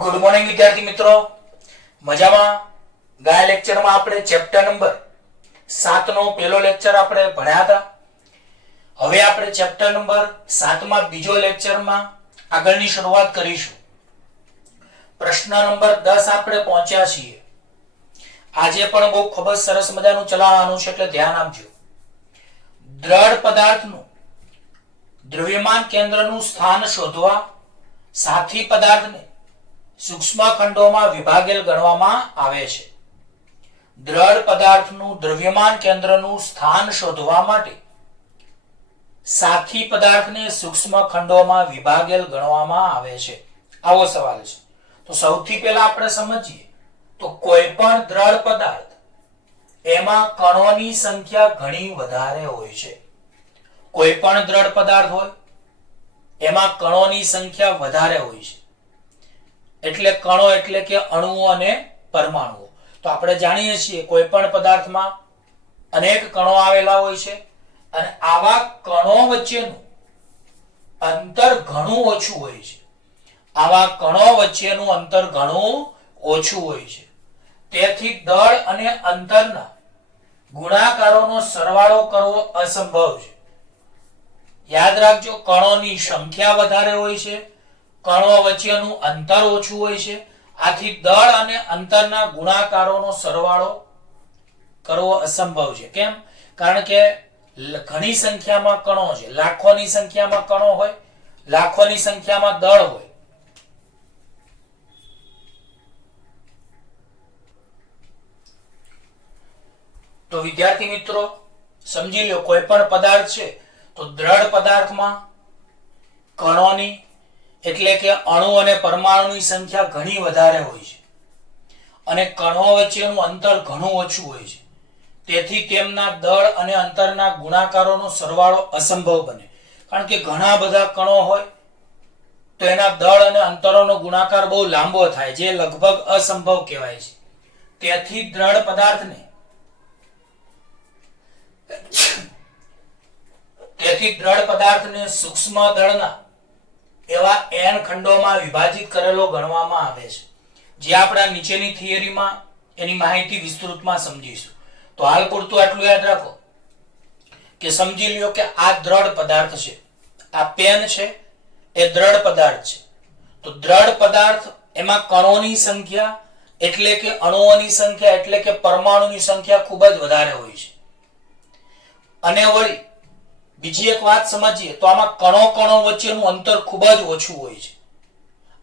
Good morning વિદ્યાર્થી મિત્રો, મજામાં? ગયા લેક્ચરમાં આપણે ચેપ્ટર નંબર 7 નો પહેલો લેક્ચર આપણે ભણ્યા હતા. હવે આપણે ચેપ્ટર નંબર 7 માં બીજો લેક્ચરમાં આગળની શરૂઆત કરીશું. પ્રશ્ન નંબર 10 આપણે પહોંચ્યા છીએ. આજે પણ બહુ ખૂબ જ સરસ મજાનું ચલાવવાનું છે એટલે ધ્યાન આપજો. દ્રઢ પદાર્થનું દ્રવ્યમાન કેન્દ્રનું સ્થાન શોધવા સાથી પદાર્થને સૂક્ષ્મ ખંડોમાં વિભાગેલ ગણવામાં આવે છે. દ્રઢ પદાર્થનું દ્રવ્યમાન કેન્દ્રનું સ્થાન શોધવા માટે સાથી પદાર્થને સૂક્ષ્મ ખંડોમાં વિભાગેલ ગણવામાં આવે છે. આવો સવાલ છે. તો સૌથી પહેલા આપણે સમજીએ તો કોઈ પણ દ્રઢ પદાર્થ એમાં કણોની સંખ્યા ઘણી વધારે હોય છે. કોઈ પણ દ્રઢ પદાર્થ હોય એમાં કણોની સંખ્યા વધારે હોય છે. એટલે કણો એટલે કે અણુઓ અને પરમાણુઓ. તો આપણે જાણીએ છીએ કોઈ પણ પદાર્થમાં અનેક કણો આવેલા હોય છે અને આવા કણો વચ્ચેનું અંતર ઘણું ઓછું હોય છે. આવા કણો વચ્ચેનું અંતર ઘણું ઓછું હોય છે. તેથી દળ અને અંતરના ગુણાકારોનો સરવાળો કરવો અસંભવ છે. યાદ રાખજો, કણોની સંખ્યા વધારે હોય છે, કણો વચ્ચેનું અંતર ઓછું હોય છે. આથી દળ અને અંતરના ગુણાકારોનો સરવાળો કરવો અસંભવ છે. કેમ? કારણ કે ઘણી સંખ્યામાં કણો છે, લાખોની સંખ્યામાં કણો હોય, લાખોની સંખ્યામાં દળ હોય. તો વિદ્યાર્થી મિત્રો સમજી લો, કોઈ પણ પદાર્થ છે તો દ્રઢ પદાર્થમાં કણોની એટલે કે અણુ અને પરમાણુની સંખ્યા ઘણી વધારે હોય છે અને કણો વચ્ચેનું અંતર ઘણું ઓછું હોય છે. તેથી તેમના દળ અને અંતરના ગુણાકારોનો સરવાળો અસંભવ બને. કારણ કે ઘણા બધા કણો હોય તો એના દળ અને અંતરોનો ગુણાકાર બહુ લાંબો થાય, જે લગભગ અસંભવ કહેવાય છે. તેથી દ્રઢ પદાર્થને સૂક્ષ્મ દળના એવા n ખંડોમાં વિભાજિત કરેલો ગણવામાં આવે છે. જે આપણા નીચેની થિયરીમાં એની માહિતી વિસ્તૃતમાં સમજીશું. તો હાલ પૂરતું આટલું યાદ રાખો કે સમજી લ્યો કે આ દ્રઢ પદાર્થ છે, આ પેન છે એ દ્રઢ પદાર્થ છે. તો દ્રઢ પદાર્થ એમાં કણોની સંખ્યા એટલે કે અણુઓની સંખ્યા એટલે કે પરમાણુની સંખ્યા ખૂબ જ વધારે હોય છે. અને વળી બીજી એક વાત સમજીએ તો આમાં કણો વચ્ચેનું અંતર ખૂબ જ ઓછું હોય છે.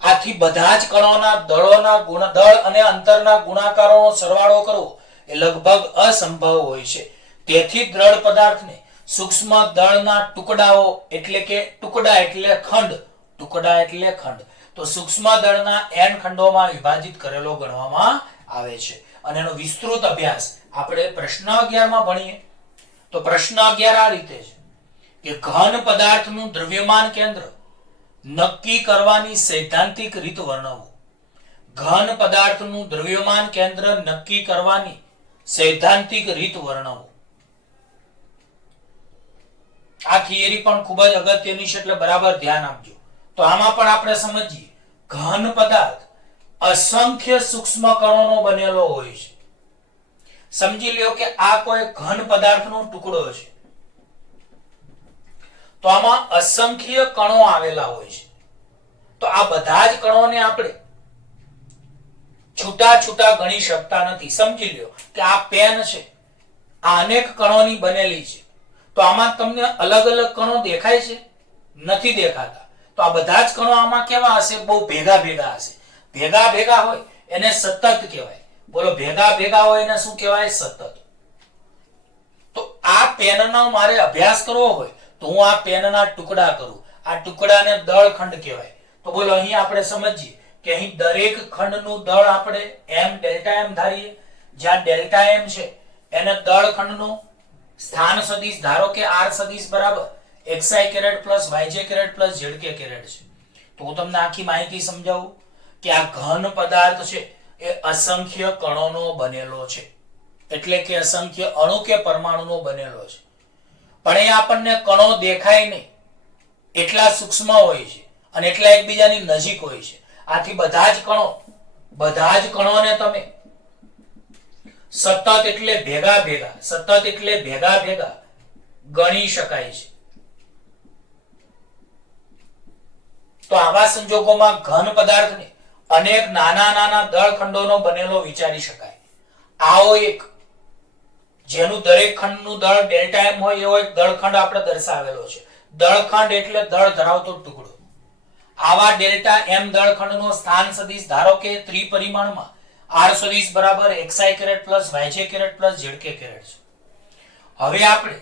આથી બધા જ કણોના દળ અને અંતરના ગુણાકારોનો સરવાળો કરવો એ લગભગ અસંભવ હોય છે. તેથી દ્રઢ પદાર્થને સૂક્ષ્મ દળના ટુકડાઓ એટલે કે ટુકડા એટલે ખંડ તો સૂક્ષ્મ દળના n ખંડોમાં વિભાજિત કરેલો ગણવામાં આવે છે. અને એનો વિસ્તૃત અભ્યાસ આપણે પ્રશ્ન 11 માં ભણીએ. તો પ્રશ્ન 11 આ રીતે છે કે ઘન પદાર્થનું દ્રવ્યમાન કેન્દ્ર નક્કી કરવાની સૈદ્ધાંતિક રીત વર્ણવો. ઘન પદાર્થનું દ્રવ્યમાન કેન્દ્ર નક્કી કરવાની સૈદ્ધાંતિક રીત વર્ણવો. આ થિયરી પણ ખૂબ જ અગત્યની છે એટલે બરાબર ધ્યાન આપજો. તો આમાં પણ આપણે સમજીએ, ઘન પદાર્થ અસંખ્ય સૂક્ષ્મ કણોનો બનેલો હોય છે. સમજી લ્યો કે આ કોઈ ઘન પદાર્થનો ટુકડો છે તો આમાં અસંખ્ય કણો આવેલા હોય છે. તો આ બધા જ કણોને આપણે છૂટા છૂટા ગણી શકતા નથી. સમજી લ્યો કે આ પેન છે, આ અનેક કણોની બનેલી છે. તો આમાં તમને અલગ અલગ કણો દેખાય છે? નથી દેખાતા. તો આ બધા જ કણો આમાં કેવા હશે? બહુ ભેગા હશે. ભેગા હોય એને સતત કહેવાય. બોલો, ભેગા હોય એને શું કહેવાય? સતત. તો આ પેનનો મારે અભ્યાસ કરવો હોય તો હું આ પેનના ટુકડા કરું. આ ટુકડાને દળખંડ કહેવાય. તો બોલો, અહીં આપણે સમજીએ કે અહીં દરેક ખંડનું દળ આપણે m ડેલ્ટા m ધારીએ. જ્યાં ડેલ્ટા m છે એને દળખંડનું સ્થાન સદિશ ધારો કે r સદિશ બરાબર xi caret plus yj caret plus zk caret છે. તો હું તમને આખી માહિતી સમજાવું કે આ ઘન પદાર્થ છે એ અસંખ્ય કણોનો બનેલો છે. એટલે કે અસંખ્ય અણુ કે પરમાણુનો બનેલો છે. પણ એ આપણને કણો દેખાય નહીં એટલા સૂક્ષ્મ હોય છે અને એટલા એકબીજાની નજીક હોય છે. આથી બધા જ કણોને તમે સતત એટલે ભેગા ગણી શકાય છે. તો આવા સંજોગોમાં ઘન પદાર્થને અનેક નાના દળખંડોનો બનેલો વિચારી શકાય. આવો એક જેનું દરેક ખંડનું દળ ડેલ્ટા એમ હોય એવો એક દળખંડ આપણે દર્શાવેલો છે. દળખંડ એટલે દળ ધરાવતો ટુકડો. આવા ડેલ્ટા એમ દળખંડનો સ્થાન સદિશ ધારો કે ત્રિપરિમાણમાં r સદિશ બરાબર xi caret plus yj caret plus zk caret છે. હવે આપણે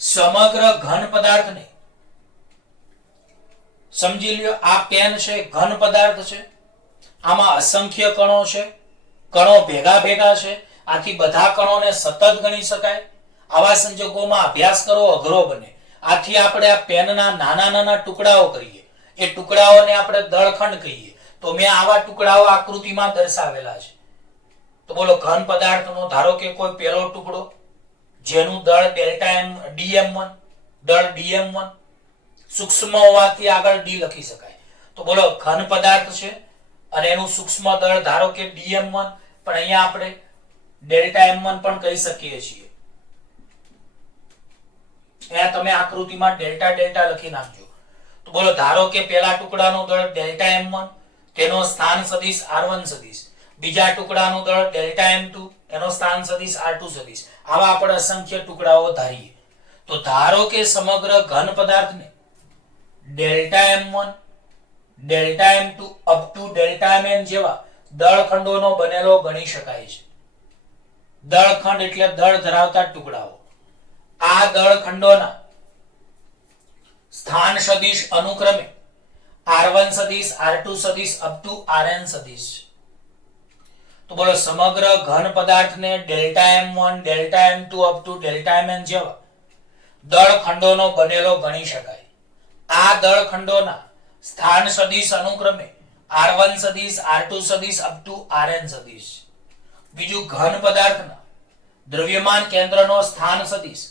સમગ્ર ઘન પદાર્થને સમજી લ્યો. આ પેન છે, ઘન પદાર્થ છે, આમાં અસંખ્ય કણો છે, કણો ભેગા છે, આથી બધા કણોને સતત ગણી શકાય. આવા સંજોગોમાં અભ્યાસ કરવો અઘરો બને. આથી આપણે આ પેનના નાના ટુકડાઓ કરીએ, એ ટુકડાઓને આપણે દળખંડ કહીએ. તો મેં આવા ટુકડાઓ આકૃતિમાં દર્શાવેલા છે. તો બોલો, ઘન પદાર્થનો ધારો કે કોઈ પહેલો ટુકડો જેનું દળ ડેલ્ટા એમ dm1, દળ dm1 સૂક્ષ્મ હોવાથી આગળ d લખી શકાય. તો બોલો, ઘન પદાર્થ છે અને એનું સૂક્ષ્મ દળ ધારો કે dm1, પણ અહીંયા આપણે ડેલ્ટા m1 પણ કહી શકીએ છીએ. અહીંયા તમે આકૃતિમાં ડેલ્ટા લખી નાખજો. તો બોલો, ધારો કે પહેલા ટુકડાનું દળ ડેલ્ટા m1, તેનો સ્થાન સદિશ r1 સદિશ, બીજા ટુકડાનું દળ ડેલ્ટા m2, એનો સ્થાન સદિશ r2 સદિશ. આવા આપણે અસંખ્ય ટુકડાઓ ધારીએ. તો ધારો કે સમગ્ર ઘન પદાર્થને delta m1, delta m2 up to delta mn જેવા દળખંડોનો બનેલો ગણી શકાય છે. દળખંડ એટલે દળ ધરાવતા ટુકડાઓ. આ દળખંડોના સ્થાન સદિશ અનુક્રમે r1 સદિશ, r2 સદિશ અપ ટુ rn સદિશ. તો બોલો, સમગ્ર ઘન પદાર્થને delta m1, delta m2 up to delta mn જેવા દળખંડોનો બનેલો ગણી શકાય. આ દળખંડોના સ્થાન સદિશ અનુક્રમે r1 સદિશ, r2 સદિશ અપ ટુ rn સદિશ. બીજું, ઘન પદાર્થના દ્રવ્યમાન કેન્દ્રનો સ્થાન સદિશ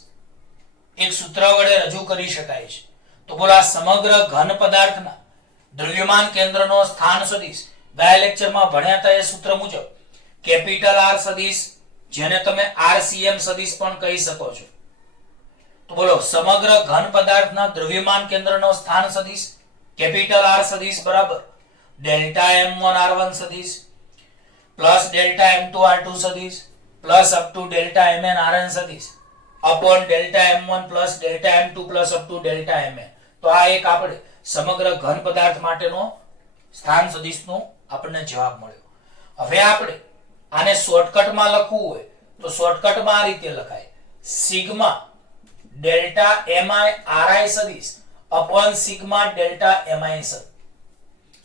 એક સૂત્ર વડે રજૂ કરી શકાય છે. તો બોલો, આ સમગ્ર ઘન પદાર્થના દ્રવ્યમાન કેન્દ્રનો સ્થાન સદિશ ગયા લેક્ચરમાં ભણ્યા હતા એ સૂત્ર મુજબ કેપિટલ R સદિશ, જેને તમે RCM સદિશ પણ કહી શકો છો. તો બોલો, સમગ્ર ઘન પદાર્થના દ્રવ્યમાન કેન્દ્રનો સ્થાન સદિશ કેપિટલ R સદિશ બરાબર ડેલ્ટા m1 r1 સદિશ પ્લસ ડેલ્ટા m2 r2 સદિશ plus up to delta mn rn સદિશ upon delta m1 plus delta m2 plus up to delta mn. તો આ એક આપણે સમગ્ર ઘન પદાર્થ માટેનો સ્થાન સદિશનો આપણને જવાબ મળ્યો. હવે આપણે આને શોર્ટકટમાં લખવું હોય તો શોર્ટકટમાં આ રીતે લખાય: સિગ્મા ડેલ્ટા mi ri સદિશ અપોન સિગ્મા ડેલ્ટા mi સદિશ.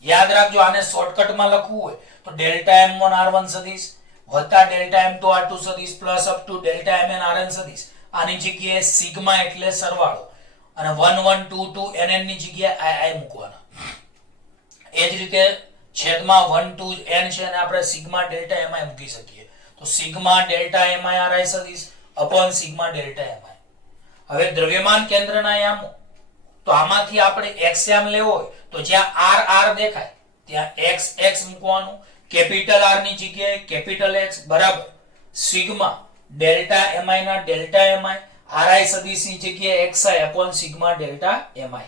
યાદ રાખજો, આને શોર્ટકટમાં લખવું હોય તો ડેલ્ટા m1 r1 સદિશ વત્તા ડેલ્ટા m2 r2 સદિશ plus up to delta mn rn સદિશ. આની જગ્યાએ સિગ્મા એટલે સરવાળો અને 1 1 2 2 nn ની જગ્યાએ i મૂકવાના. એ જ રીતે છેદમાં 1 2 n છે અને આપણે સિગ્મા ડેલ્ટા mi મૂકી શકીએ. તો સિગ્મા ડેલ્ટા mi ri સદિશ અપોન સિગ્મા ડેલ્ટા mi. હવે દ્રવ્યમાન કેન્દ્રના યામો, તો આમાંથી આપણે x યામ લેવો હોય તો જ્યાં r r દેખાય ત્યાં x x મૂકવાનું. કેપિટલ R ની જગ્યાએ કેપિટલ X બરાબર સિગ્મા ડેલ્ટા mi ના ડેલ્ટા mi ri સદિશ ની જગ્યાએ xi upon sigma delta mi.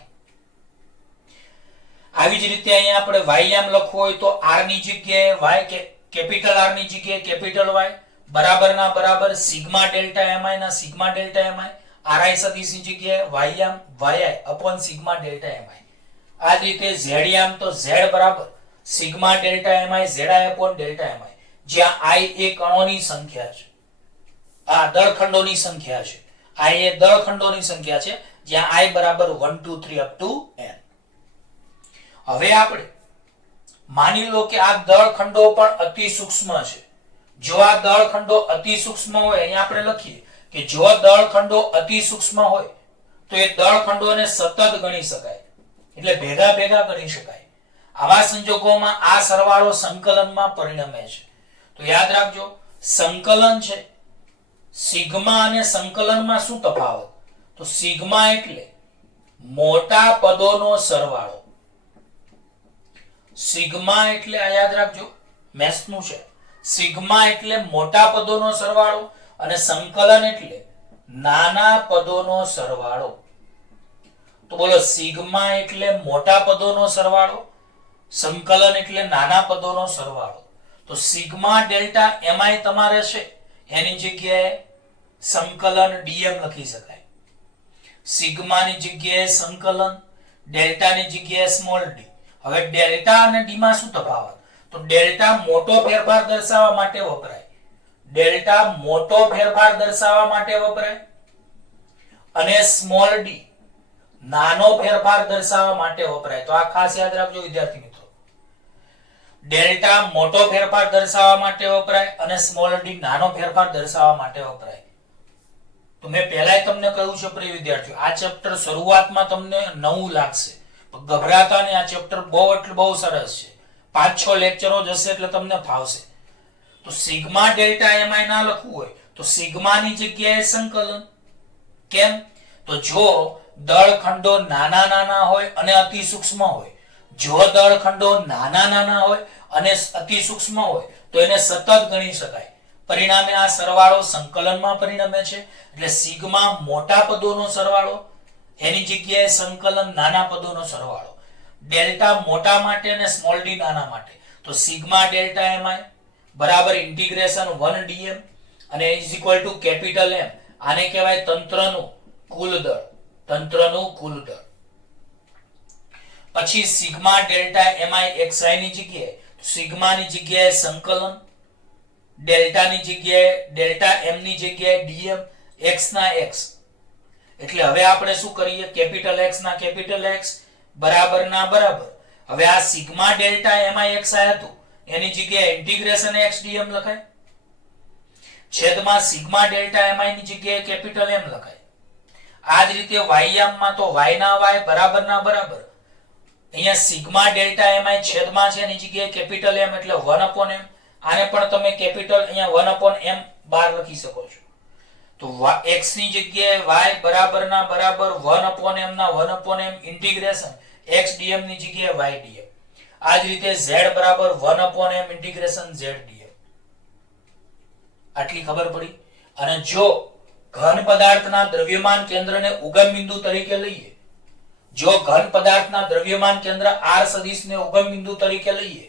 આવી જ રીતે અહીંયા આપણે y યામ લખવું હોય તો r ની જગ્યાએ y કેપિટલ R ની જગ્યાએ કેપિટલ Y બરાબર ના બરાબર સિગ્મા ડેલ્ટા mi ના સિગ્મા ડેલ્ટા mi ri સદિશ ની જગ્યાએ y યામ yi upon sigma delta mi. આ જ રીતે z યામ તો z બરાબર sigma delta mi zi upon delta mi, જ્યાં i એ કણોની સંખ્યા છે, આ દળખંડોની સંખ્યા છે. i એ દળખંડોની સંખ્યા છે, જ્યાં i બરાબર 1 2 3 અપ ટુ n. હવે આપણે માની લો કે આ દળખંડો પણ અતિ સૂક્ષ્મ છે. જો આ દળખંડો અતિ સૂક્ષ્મ હોય, અહીંયા આપણે લખીએ કે જો દળખંડો અતિ સૂક્ષ્મ હોય તો એ દળખંડોને સતત ગણી શકાય, એટલે ભેગા ગણી શકાય. આવા સંજોગોમાં આ સરવાળો સંકલનમાં પરિણમે છે. તો યાદ રાખજો, સંકલન છે સિગ્મા અને સંકલનમાં શું તફાવત? તો સિગ્મા એટલે મોટા પદોનો સરવાળો, સિગ્મા એટલે આ યાદ રાખજો, મેથ્સનું છે. સિગ્મા એટલે મોટા પદોનો સરવાળો અને સંકલન એટલે નાના પદોનો સરવાળો. તો બોલો, સિગ્મા એટલે મોટા પદોનો સરવાળો, સંકલન એટલે નાના પદોનો સરવાળો. તો સિગ્મા ડેલ્ટા એમાં તમારે છે એની જગ્યાએ સંકલન ડીએમ લખી શકાય. સિગ્માની જગ્યાએ સંકલન, ડેલ્ટાની જગ્યાએ સ્મોલ ડી. હવે ડેલ્ટા અને ડી માં શું તફાવત? તો ડેલ્ટા મોટો ફેરફાર દર્શાવવા માટે વપરાય, ડેલ્ટા મોટો ફેરફાર દર્શાવવા માટે વપરાય, અને સ્મોલ ડી નાનો ફેરફાર દર્શાવવા માટે વપરાય. તો આ ખાસ યાદ રાખજો વિદ્યાર્થી મિત્રો, ડેલ્ટા મોટો ફેરફાર દર્શાવવા માટે વપરાય અને સ્મોલ ડી નાનો ફેરફાર દર્શાવવા માટે વપરાય. તો મેં પહેલાય તમને કહ્યું છે પ્રિય વિદ્યાર્થીઓ, આ ચેપ્ટર શરૂઆતમાં તમને નવું લાગશે, ગભરાતા નહીં. આ ચેપ્ટર બહુ એટલે બહુ સરસ છે. 5-6 લેક્ચરો જશે એટલે તમને ફાવશે. તો સિગ્મા ડેલ્ટા એમાં ના લખવું હોય તો સિગ્માની જગ્યાએ સંકલન. કેમ? તો જો દળખંડો નાના નાના હોય અને અતિ સૂક્ષ્મ હોય, જો દળખંડો નાના નાના હોય અને અતિ સૂક્ષ્મ હોય તો એને સતત ગણી શકાય. પરિણામે આ સરવાળો સંકલનમાં પરિણમે છે. એટલે સિગ્મા મોટા પદોનો સરવાળો, એની જગ્યાએ સંકલન નાના પદોનો સરવાળો. ડેલ્ટા મોટા માટે અને સ્મોલ ડી નાના માટે. તો સિગ્મા ડેલ્ટા એમાં બરાબર ઇન્ટિગ્રેશન 1 dm અને is equal to capital M. આને કહેવાય તંત્રનું કુલ દળ, તંત્રનું કુલ દળ. પછી સિગ્મા ડેલ્ટા એમાં xi ની જગ્યાએ સિગ્માની જગ્યાએ સંકલન, ડેલ્ટાની જગ્યાએ ડેલ્ટા m ની જગ્યાએ dm, x ના x. એટલે હવે આપણે શું કરીએ? કેપિટલ X ના કેપિટલ X, બરાબર ના બરાબર. હવે આ સિગ્મા ડેલ્ટા એમાં xi હતું એની જગ્યાએ ઇન્ટિગ્રેશન x dm લખાય, છેદમાં સિગ્મા ડેલ્ટા એમાં ની જગ્યાએ કેપિટલ M લખાય. આ જ રીતે વાયામમાં તો y ના y બરાબર ના બરાબર. અહીંયા સિગ્મા ડેલ્ટા એમાં છેદમાં છે એની જગ્યાએ કેપિટલ M એટલે 1/m. આને પણ તમે કેપિટલ અહીંયા 1/m બાર લખી શકો છો. તો x ની જગ્યાએ y બરાબર ના બરાબર 1/m ના 1/m ઇન્ટિગ્રેશન x dm ની જગ્યાએ y dm. આ જ રીતે z બરાબર 1/m ઇન્ટિગ્રેશન z dm. આટલી ખબર પડી. અને જો ઘન પદાર્થના દ્રવ્યમાન કેન્દ્રને ઉગમ બિંદુ તરીકે લઈએ, જો ઘન પદાર્થના દ્રવ્યમાન કેન્દ્ર r સદિશને ઉગમ બિંદુ તરીકે લઈએ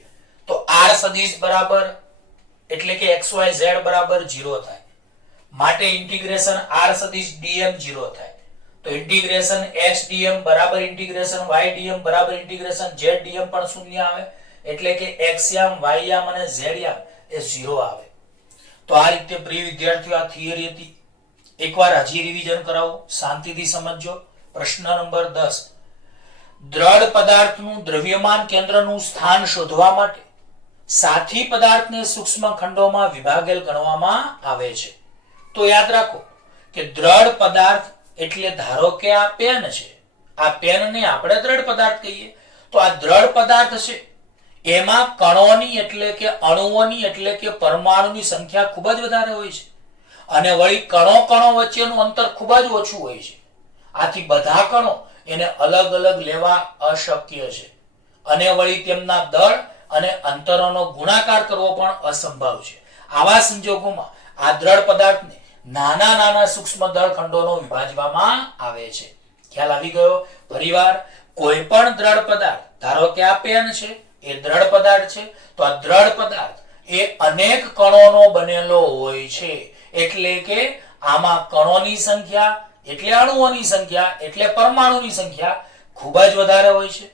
તો r સદિશ બરાબર એટલે કે xyz બરાબર 0 થાય. માટે ઇન્ટિગ્રેશન r સદિશ dm 0 થાય. તો ઇન્ટિગ્રેશન x dm બરાબર ઇન્ટિગ્રેશન y dm બરાબર ઇન્ટિગ્રેશન z dm પણ શૂન્ય આવે. એટલે કે x યામ y યામ અને z યામ એ 0 આવે. તો આ રીતે પ્રિય વિદ્યાર્થીઓ આ થિયરી હતી. એકવાર હજી રિવિઝન કરાવો, શાંતિથી સમજજો. પ્રશ્ન નંબર 10, દ્રઢ પદાર્થનું દ્રવ્યમાન કેન્દ્રનું સ્થાન શોધવા માટે સાથી પદાર્થને સૂક્ષ્મ ખંડોમાં વિભાગેલ ગણવામાં આવે છે. તો યાદ રાખો કે દ્રઢ પદાર્થ એટલે ધારો કે આ પેન છે, આ પેનને આપણે દ્રઢ પદાર્થ કહીએ. તો આ દ્રઢ પદાર્થ છે એમાં કણોની એટલે કે અણુઓની એટલે કે પરમાણુની સંખ્યા ખૂબ જ વધારે હોય છે અને વળી કણો કણો વચ્ચેનું અંતર ખૂબ જ ઓછું હોય છે. આથી બધા કણો એને અલગ અલગ લેવા અશક્ય છે અને વળી તેમના દળ અને અંતરોનો ગુણાકાર કરવો પણ અસંભવ છે. આવા સંજોગોમાં આ દ્રઢ પદાર્થને નાના નાના સૂક્ષ્મ દળ ખંડોનો વિભાજવામાં આવે છે. ખ્યાલ આવી ગયો? ફરીવાર, કોઈ પણ દ્રઢ પદાર્થ, ધારો કે આ પેન છે એ દ્રઢ પદાર્થ છે, તો આ દ્રઢ પદાર્થ એ અનેક કણોનો બનેલો હોય છે. એટલે કે આમાં કણોની સંખ્યા એટલે અણુઓની સંખ્યા એટલે પરમાણુની સંખ્યા ખૂબ જ વધારે હોય છે.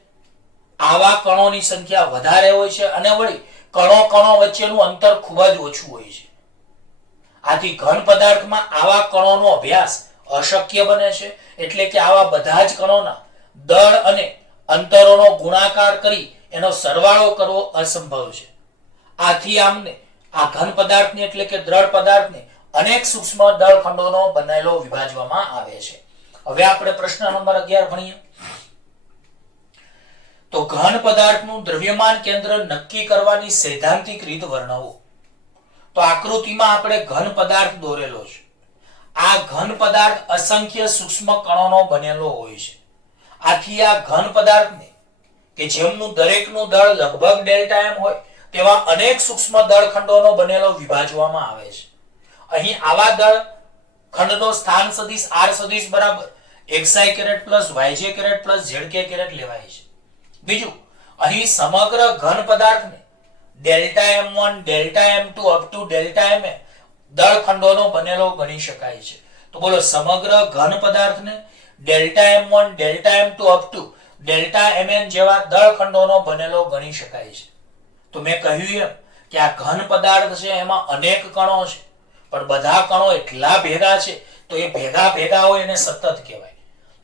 આવા કણોની સંખ્યા વધારે હોય છે અને વળી કણો કણો વચ્ચેનું અંતર ખૂબ જ ઓછું હોય છે. આથી ઘન પદાર્થમાં આવા કણોનો અભ્યાસ અશક્ય બને છે. એટલે કે આવા બધા જ કણોના દળ અને અંતરોનો ગુણાકાર કરી એનો સરવાળો કરવો અસંભવ છે. આથી આમને આ ઘન પદાર્થને એટલે કે દ્રઢ પદાર્થને અનેક સૂક્ષ્મ દળ ખંડોનો બનેલો વિભાજવામાં આવે છે. હવે આપણે પ્રશ્ન નંબર 11 ભણીએ. તો ઘન પદાર્થનું દ્રવ્યમાન કેન્દ્ર નક્કી કરવાની સૈદ્ધાંતિક રીત વર્ણવો. તો આકૃતિમાં આપણે ઘન પદાર્થ દોરેલો છે. આ ઘન પદાર્થ અસંખ્ય સૂક્ષ્મ કણોનો બનેલો હોય છે. આથી આ ઘન પદાર્થને કે જેમનું દરેકનું દળ લગભગ ડેલ્ટા એમ હોય તેવા અનેક સૂક્ષ્મ દળખંડોનો બનેલો વિભાજવામાં આવે છે. અહીં આવા દળ ખંડનો સ્થાન સદિશ r સદિશ બરાબર xi caret plus yj caret plus zk caret લેવાય છે. બીજું, અહીં સમગ્ર ઘન પદાર્થને delta m1 delta m2 up to delta mn દળખંડોનો બનેલો ગણી શકાય છે. તો બોલો, સમગ્ર ઘન પદાર્થને delta m1 delta m2 up to delta mn જેવા દળખંડોનો બનેલો ગણી શકાય છે. તો મેં કહ્યું એમ કે આ ઘન પદાર્થ છે એમાં અનેક કણો છે, પણ બધા કણો એટલા ભેગા છે તો એ ભેગા ભેગા હોય એને સતત કહેવાય.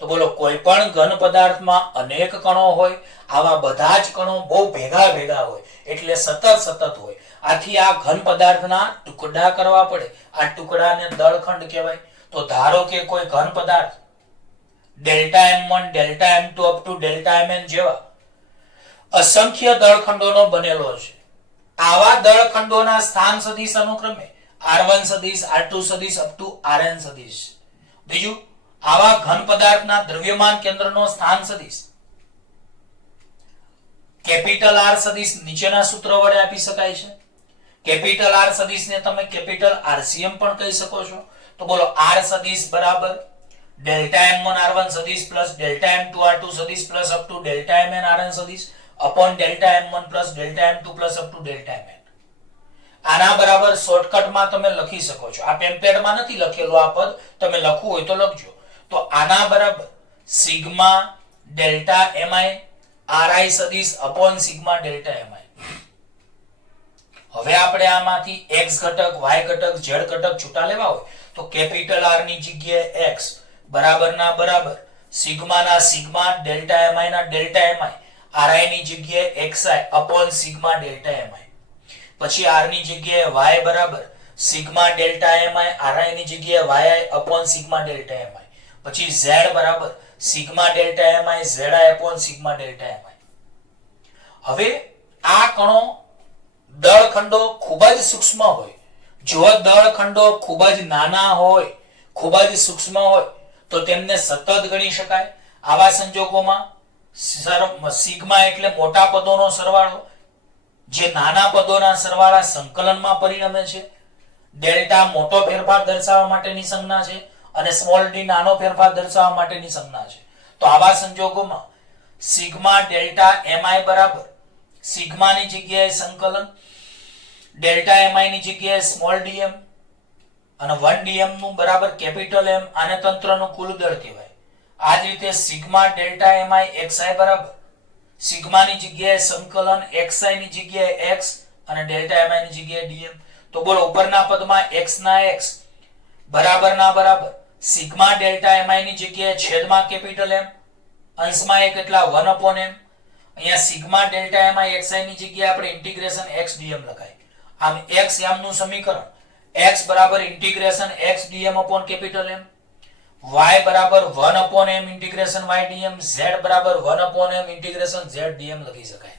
તો બોલો, કોઈ પણ ઘન પદાર્થમાં અનેક કણો હોય, આવા બધા જ કણો બહુ ભેગા ભેગા હોય એટલે સતત હોય. આથી આ ઘન પદાર્થના ટુકડા કરવા પડે, આ ટુકડાને દળખંડ કહેવાય. તો ધારો કે કોઈ ઘન પદાર્થ delta m1 delta m2 up to delta mn જેવા અસંખ્ય દળખંડોનો બનેલો છે. આવા દળખંડોના સ્થાન સદિશ અનુક્રમે r1 સદિશ r2 સદિશ અપ ટુ rn સદિશ. બીજું, આવા ઘન પદાર્થના દ્રવ્યમાન કેન્દ્રનો સ્થાન સદિશ કેપિટલ R સદિશ નીચેના સૂત્ર વડે આપી શકાય છે. કેપિટલ R સદિશને તમે કેપિટલ RCM પણ કહી શકો છો. તો બોલો, R સદિશ બરાબર ડેલ્ટા m1 r1 સદિશ પ્લસ ડેલ્ટા m2 r2 સદિશ plus up to delta mn rn સદિશ upon delta m1 plus delta m2 plus up to delta mn. આના બરાબર શોર્ટકટમાં તમે લખી શકો છો. આ પેમ્પલેટમાં નથી લખેલું આ પદ, તમે લખવું હોય તો લખજો. તો આના બરાબર સિગ્મા ડેલ્ટા mi ri સદિશ અપોન સિગ્મા ડેલ્ટા mi. હવે આપણે આમાંથી x ઘટક y ઘટક z ઘટક છૂટા લેવા હોય તો કેપિટલ R ની જગ્યાએ x બરાબરના બરાબર સિગ્મા ના સિગ્મા ડેલ્ટા mi ના ડેલ્ટા mi ri ની જગ્યાએ xi upon sigma delta mi. પછી r ની જગ્યાએ y બરાબર સિગ્મા ડેલ્ટા mi ri ની જગ્યાએ yi upon sigma delta mi. પછી z બરાબર sigma delta mi zi upon sigma delta mi. હવે આ કણો દળખંડો ખૂબ જ સૂક્ષ્મ હોય. જો દળખંડો ખૂબ જ નાના હોય, ખૂબ જ સૂક્ષ્મ હોય તો તેમને સતત ગણી શકાય. આવા સંજોગોમાં સિગ્મા એટલે મોટા પદોનો સરવાળો, જે નાના પદોના સરવાળા સંકલનમાં પરિણમે છે. ડેલ્ટા મોટો ફેરફાર દર્શાવવા માટેની સંજ્ઞા છે અને સ્મોલ ડી નાનો ફેરફાર દર્શાવવા માટેની સંજ્ઞા છે. તો આવા સંજોગોમાં સિગ્મા ડેલ્ટા mi બરાબર સિગ્મા ની જગ્યાએ સંકલન ડેલ્ટા mi ની જગ્યાએ સ્મોલ dm અને 1dm નું બરાબર કેપિટલ M. આને તંત્રનું કુલ દળ કહેવાય. આ જ રીતે સિગ્મા ડેલ્ટા mi xi બરાબર સિગ્મા ની જગ્યાએ સંકલન xi ની જગ્યાએ x અને ડેલ્ટા mi ની જગ્યાએ dm. તો બોલો, ઉપરના પદમાં x ના x બરાબરના બરાબર સિગ્મા ડેલ્ટા mi ની જગ્યાએ છેદમાં કેપિટલ M, અંશમાં એક એટલા 1/m. અહીંયા સિગ્મા ડેલ્ટા mi xi ની જગ્યાએ આપણે ઇન્ટિગ્રેશન x dm લખાય. આમ x m નું સમીકરણ x બરાબર integration x dm upon capital M, y બરાબર 1/m integration y dm, z બરાબર 1/m ઇન્ટિગ્રેશન z dm લખી શકાય.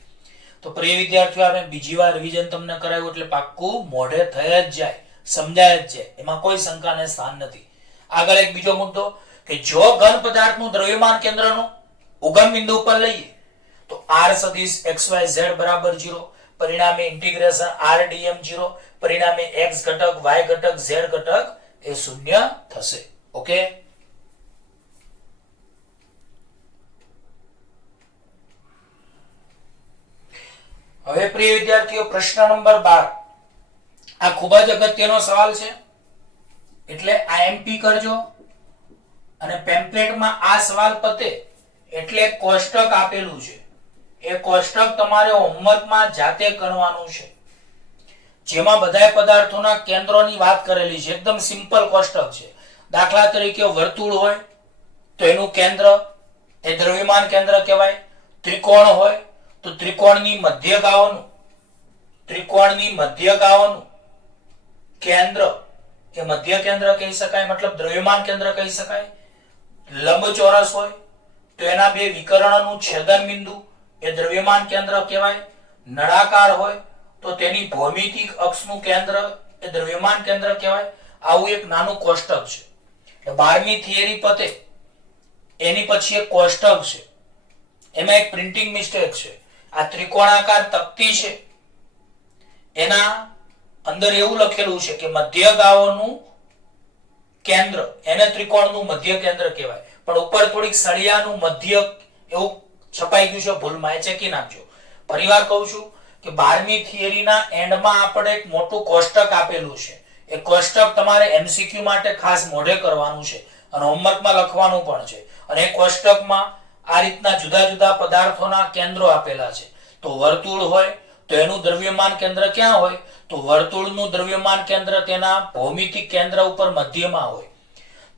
તો પ્રિય વિદ્યાર્થીઓ, આપણે બીજી વાર રિવિઝન તમને કરાવ્યું એટલે પાક્કું મોઢે થઈ જ જાય, સમજાય જ જાય, એમાં કોઈ શંકાને સ્થાન નથી. આગળ એક બીજો મુદ્દો કે જો ઘન પદાર્થનું દ્રવ્યમાન કેન્દ્રનું ઉગમ બિંદુ પર લઈએ તો r સદિશ xyz બરાબર 0, પરિણામે ઇન્ટિગ્રેશન r dm 0, પરિણામે x ઘટક y ઘટક z ઘટક એ શૂન્ય થશે. ઓકે, હવે પ્રિય વિદ્યાર્થીઓ, પ્રશ્ન નંબર 12 આ ખૂબ જ અગત્યનો સવાલ છે એટલે IMP કરજો. અને પેમ્પલેટમાં આ સવાલ પતે એટલે કોષ્ટક આપેલું છે, એ કોષ્ટક તમારે હોમવર્કમાં જાતે ગણવાનું છે, જેમાં બધા પદાર્થોના કેન્દ્રોની વાત કરેલી છે. એકદમ સિમ્પલ કોષ્ટક છે. દાખલા તરીકે વર્તુળ હોય તો એનું કેન્દ્ર એ દ્રવ્યમાન કેન્દ્ર કહેવાય. ત્રિકોણ હોય તો ત્રિકોણની મધ્યગાઓનું કેન્દ્ર એ મધ્ય કેન્દ્ર કહી શકાય, મતલબ દ્રવ્યમાન કેન્દ્ર કહી શકાય. લંબચોરસ હોય તો એના બે વિકર્ણનું છેદન બિંદુ એ દ્રવ્યમાન કેન્દ્ર કહેવાય. નળાકાર હોય તો તેની ભૌમિતિક અક્ષનું કેન્દ્ર એ દ્રવ્યમાન કેન્દ્ર કહેવાય. આવું એક નાનું કોષ્ટક છે. એટલે 12મી થિયરી પતે એની પછી એક કોષ્ટક છે એમાં એક પ્રિન્ટિંગ મિસ્ટેક છે. આ ત્રિકોણાકાર તકતી છે એના અંદર એવું લખેલું છે કે મધ્ય ગાળોનું કેન્દ્ર એને ત્રિકોણનું મધ્ય કેન્દ્ર કહેવાય, પણ ઉપર થોડીક સળિયાનું મધ્ય એવું છપાઈ ગયું છે ભૂલમાં, એ ચેકી નાખજો. ફરીવાર કહું છું કે 12મી થિયરીના એન્ડમાં આપણે એક મોટું કોષ્ટક આપેલું છે. એ કોષ્ટક તમારે એમસીક્યુ માટે ખાસ મોઢે કરવાનું છે અને હોમવર્કમાં લખવાનું પણ છે. અને એ કોષ્ટકમાં આ રીતના જુદા જુદા પદાર્થોના કેન્દ્રો આપેલા છે. તો વર્તુળ હોય તો એનું દ્રવ્યમાન કેન્દ્ર ક્યાં હોય? તો વર્તુળનું દ્રવ્યમાન કેન્દ્ર તેના ભૌમિતિક કેન્દ્ર ઉપર મધ્યમાં હોય.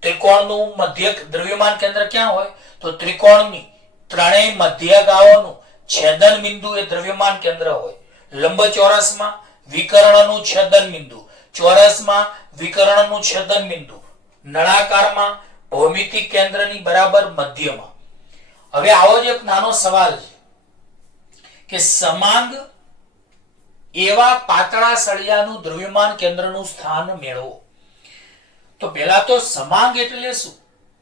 ત્રિકોણનું મધ્ય દ્રવ્યમાન કેન્દ્ર ક્યાં હોય? તો ત્રિકોણની ત્રણેય મધ્યગાઓનું છેદન બિંદુ એ દ્રવ્યમાન કેન્દ્ર હોય. લંબચોરસમાં વિકર્ણનું છેદન બિંદુ, ચોરસમાં વિકર્ણનું છેદન બિંદુ, નળાકારમાં ભૌમિતિક કેન્દ્રની બરાબર મધ્યમાં. હવે આવો જ એક નાનો સવાલ છે કે સમાંગ એવા પાતળા સળિયાનું દ્રવ્યમાન કેન્દ્રનું સ્થાન મેળવો. તો પહેલા તો સમાંગ એટલે શું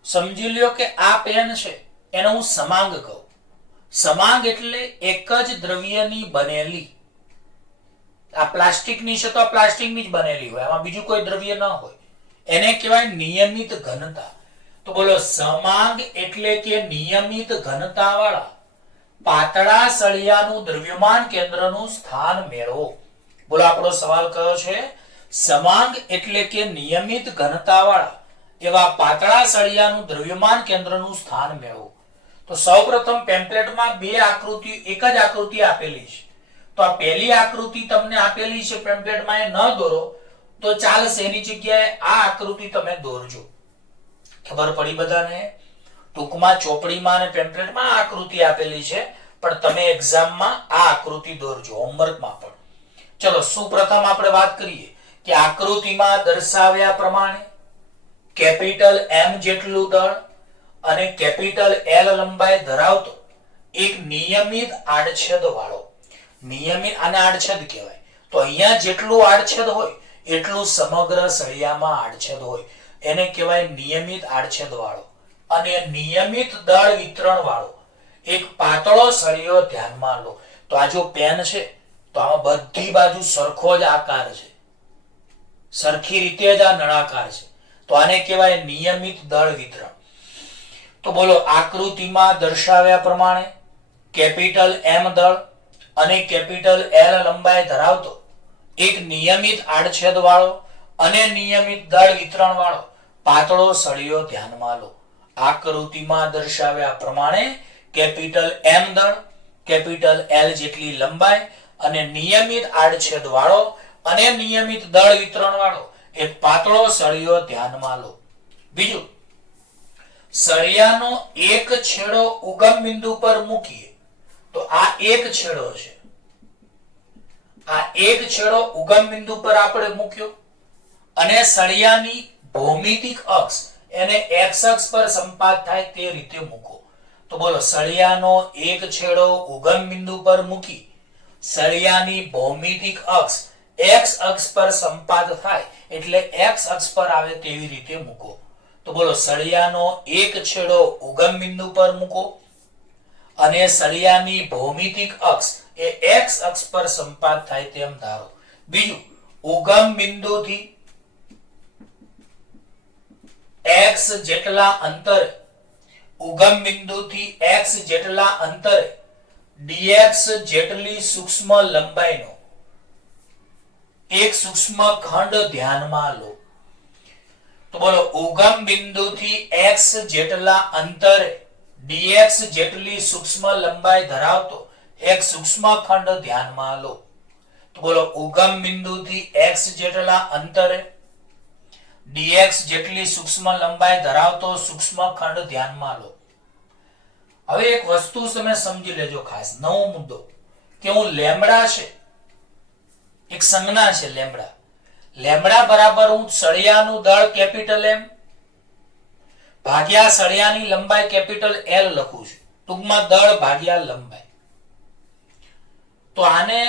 સમજી લ્યો કે આ પેન છે એને હું સમાંગ કહું. સમાંગ એટલે એક જ દ્રવ્યની બનેલી. આ પ્લાસ્ટિકની છે તો આ પ્લાસ્ટિકની જ બનેલી હોય, આમાં બીજું કોઈ દ્રવ્ય ન હોય. એને કહેવાય નિયમિત ઘનતા. તો બોલો સમાંગ એટલે કે નિયમિત ઘનતા વાળા પાતળા સળિયાનું દ્રવ્યમાન કેન્દ્રનું સ્થાન મેળવો. બોલો આપણો સવાલ કયો છે? સમાંગ એટલે કે નિયમિત ઘનતા વાળા એવા પાતળા સળિયાનું દ્રવ્યમાન કેન્દ્રનું સ્થાન મેળવો. તો સૌપ્રથમ પેમ્પલેટમાં બે આકૃતિ, એક જ આકૃતિ આપેલી છે. તો આ પહેલી આકૃતિ તમને આપેલી છે પેમ્પલેટમાં, એ ન દોરો તો ચાલશે, એની જગ્યાએ આ આકૃતિ તમે દોરજો. ખબર પડી બધાને? ટૂંકમાં ચોપડીમાં અને પેમ્પલેટમાં આ આકૃતિ આપેલી છે, પણ તમે એક્ઝામમાં આ આકૃતિ દોરજો, હોમવર્કમાં પણ. ચલો સૌપ્રથમ આપણે વાત કરીએ કે આકૃતિમાં દર્શાવ્યા પ્રમાણે કેપિટલ M જેટલું દળ અને કેપિટલ L લંબાઈ ધરાવતો એક નિયમિત આડછેદ વાળો, નિયમિત આને આડછેદ કહેવાય. તો અહીંયા જેટલું આડછેદ હોય એટલું સમગ્ર સળિયામાં આડછેદ હોય, એને કહેવાય નિયમિત આડછેદ વાળો અને નિયમિત દળ વિતરણ વાળો એક પાતળો સળિયો ધ્યાનમાં લો. તો આ જો પેન છે તો આમાં બધી બાજુ સરખો જ આકાર છે, સરખી રીતે જ આ નળાકાર છે, તો આને કહેવાય નિયમિત દળ વિતરણ. તો બોલો આકૃતિમાં દર્શાવ્યા પ્રમાણે કેપિટલ M દળ અને કેપિટલ L લંબાઈ ધરાવતો એક નિયમિત આડછેદ વાળો અને નિયમિત દળ વિતરણ વાળો પાતળો સળિયો ધ્યાનમાં લો. આકૃતિમાં દર્શાવ્યા પ્રમાણે કેપિટલ M દળ, કેપિટલ L જેટલી લંબાઈ અને નિયમિત આડછેદ વાળો અને નિયમિત દળ વિતરણ વાળો એક પાતળો સળિયો ધ્યાનમાં લો. બીજું, સળિયાનો એક છેડો ઉગમ બિંદુ પર મૂકીએ તો આ એક છેડો છે, આ એક છેડો ઉગમ બિંદુ પર આપણે મૂક્યો અને સળિયાની ભૌમિતિક અક્ષ એને x અક્ષ પર સંપાત થાય તે રીતે મૂકો. તો બોલો સળિયાનો એક છેડો ઉગમ બિંદુ પર મૂકી સળિયાની ભૌમિતિક અક્ષ x અક્ષ પર સંપાત થાય એટલે x અક્ષ પર આવે તેવી રીતે મૂકો. તો બોલો સળિયાનો એક છેડો ઉગમ બિંદુ પર મૂકો અને સળિયાની ભૌમિતિક અક્ષ એ x અક્ષ પર સંપાત થાય તેમ ધારો. બીજું, ઉગમ બિંદુથી x જેટલા અંતરે, ઉગમ બિંદુથી x જેટલા અંતરે dx જેટલી સૂક્ષ્મ લંબાઈનો એક સૂક્ષ્મ ખંડ ધ્યાનમાં લો. તો બોલો ઉગમ બિંદુથી x જેટલા અંતરે dx જેટલી સૂક્ષ્મ લંબાઈ ધરાવતો એક સૂક્ષ્મ ખંડ ધ્યાનમાં લો. તો બોલો ઉગમ બિંદુથી x જેટલા અંતરે dx જેટલી સૂક્ષ્મ લંબાઈ ધરાવતો સૂક્ષ્મ ખંડ ધ્યાનમાં લો. હવે એક વસ્તુ તમે સમજી લેજો ખાસ, નવો મુદ્દો કે હું લેમ્બડા છે, એક સંજ્ઞા છે લેમ્બડા, લેમ્બડા બરાબર હું સળિયાનું દળ કેપિટલ M ભાગ્યા સળિયાની લંબાઈ કેપિટલ L લખું છું, ટૂંકમાં દળ ભાગ્યા લંબાઈ. તો આને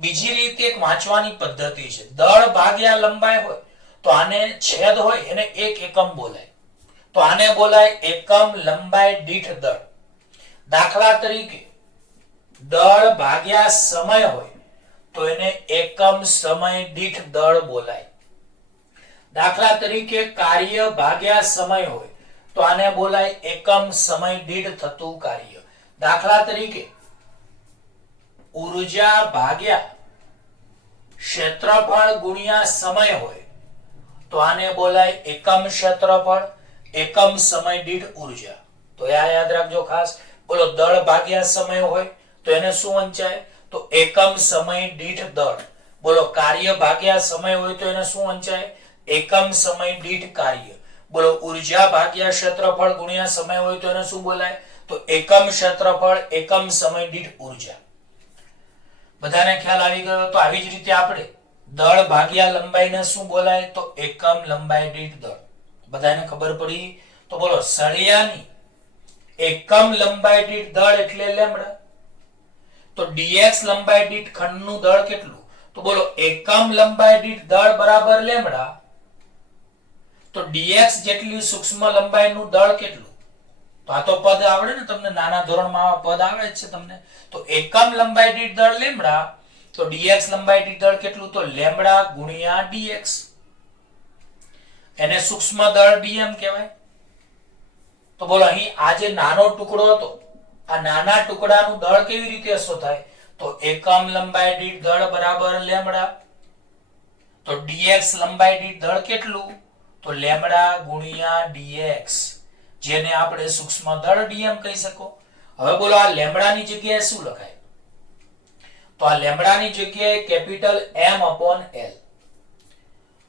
બીજી રીતે એક વાંચવાની પદ્ધતિ છે, દળ ભાગ્યા લંબાઈ હોય તો આને છેદ હોય એને એક એકમ બોલાય, તો આને બોલાય એકમ લંબાઈ દીઠ દળ. દાખલા તરીકે દળ ભાગ્યા સમય હોય તો એને એકમ સમય દીઠ દળ બોલાય. દાખલા તરીકે કાર્ય ભાગ્યા સમય હોય તો આને બોલાય એકમ સમય દીઠ થતું કાર્ય. દાખલા તરીકે ઉર્જા ભાગ્યા ક્ષેત્રફળ ગુણ્યા સમય હોય તો આને બોલાય એકમ ક્ષેત્રફળ એકમ સમય દીઠ ઉર્જા. તો આ યાદ રાખજો ખાસ. બોલો દળ ભાગ્યા સમય હોય તો એને શું વંચાય? તો એકમ સમય દીઠ દળ. બોલો કાર્ય ભાગ્યા સમય હોય તો એને શું વંચાય? એકમ સમય દીઠ કાર્ય. બોલો ઉર્જા ભાગ્યા ક્ષેત્રફળ ગુણ્યા સમય હોય તો એને શું બોલાય? તો એકમ ક્ષેત્રફળ એકમ સમય દીઠ ઉર્જા. બધાને ખ્યાલ આવી ગયો? તો આવી જ રીતે આપણે દળ ભાગ્યા લંબાઈને શું બોલાય? તો એકમ લંબાઈ દીઠ દળ. બધાને ખબર પડી? તો બોલો સળિયાની એકમ લંબાઈ દીઠ દળ એટલે લેમ્ડા. તો dx લંબાઈ દીઠ ખંડનું દળ કેટલું? તો બોલો એકમ લંબાઈ દીઠ દળ બરાબર લેમ્ડા. તો dx જેટલી સૂક્ષ્મ લંબાઈનું દળ કેટલું? તો આ તો પદ આવડે ને તમને, નાના ધોરણમાં આવા પદ આવે જ છે તમને. તો એકમ લંબાઈ દીઠ દળ લેમ્ડા, તો dx લંબાઈ દીઠ દળ કેટલું? તો લેમ્ડા ગુણ્યા dx. એને સૂક્ષ્મ દળ dm કહેવાય. તો બોલો અહીં આ જે નાનો ટુકડો હતો, આ નાના ટુકડાનું દળ કેવી રીતે શોધાય? તો એકમ લંબાઈ દીઠ દળ બરાબર લેમ્ડા. તો dx લંબાઈ દીઠ દળ કેટલું? તો લેમ્ડા ગુણ્યા dx, જેને આપણે સૂક્ષ્મ દળ dm કહી શકો. હવે બોલો આ લેમ્ડાની જગ્યાએ શું લખાય? તો આ લેમ્ડાની જગ્યાએ કેપિટલ m upon l.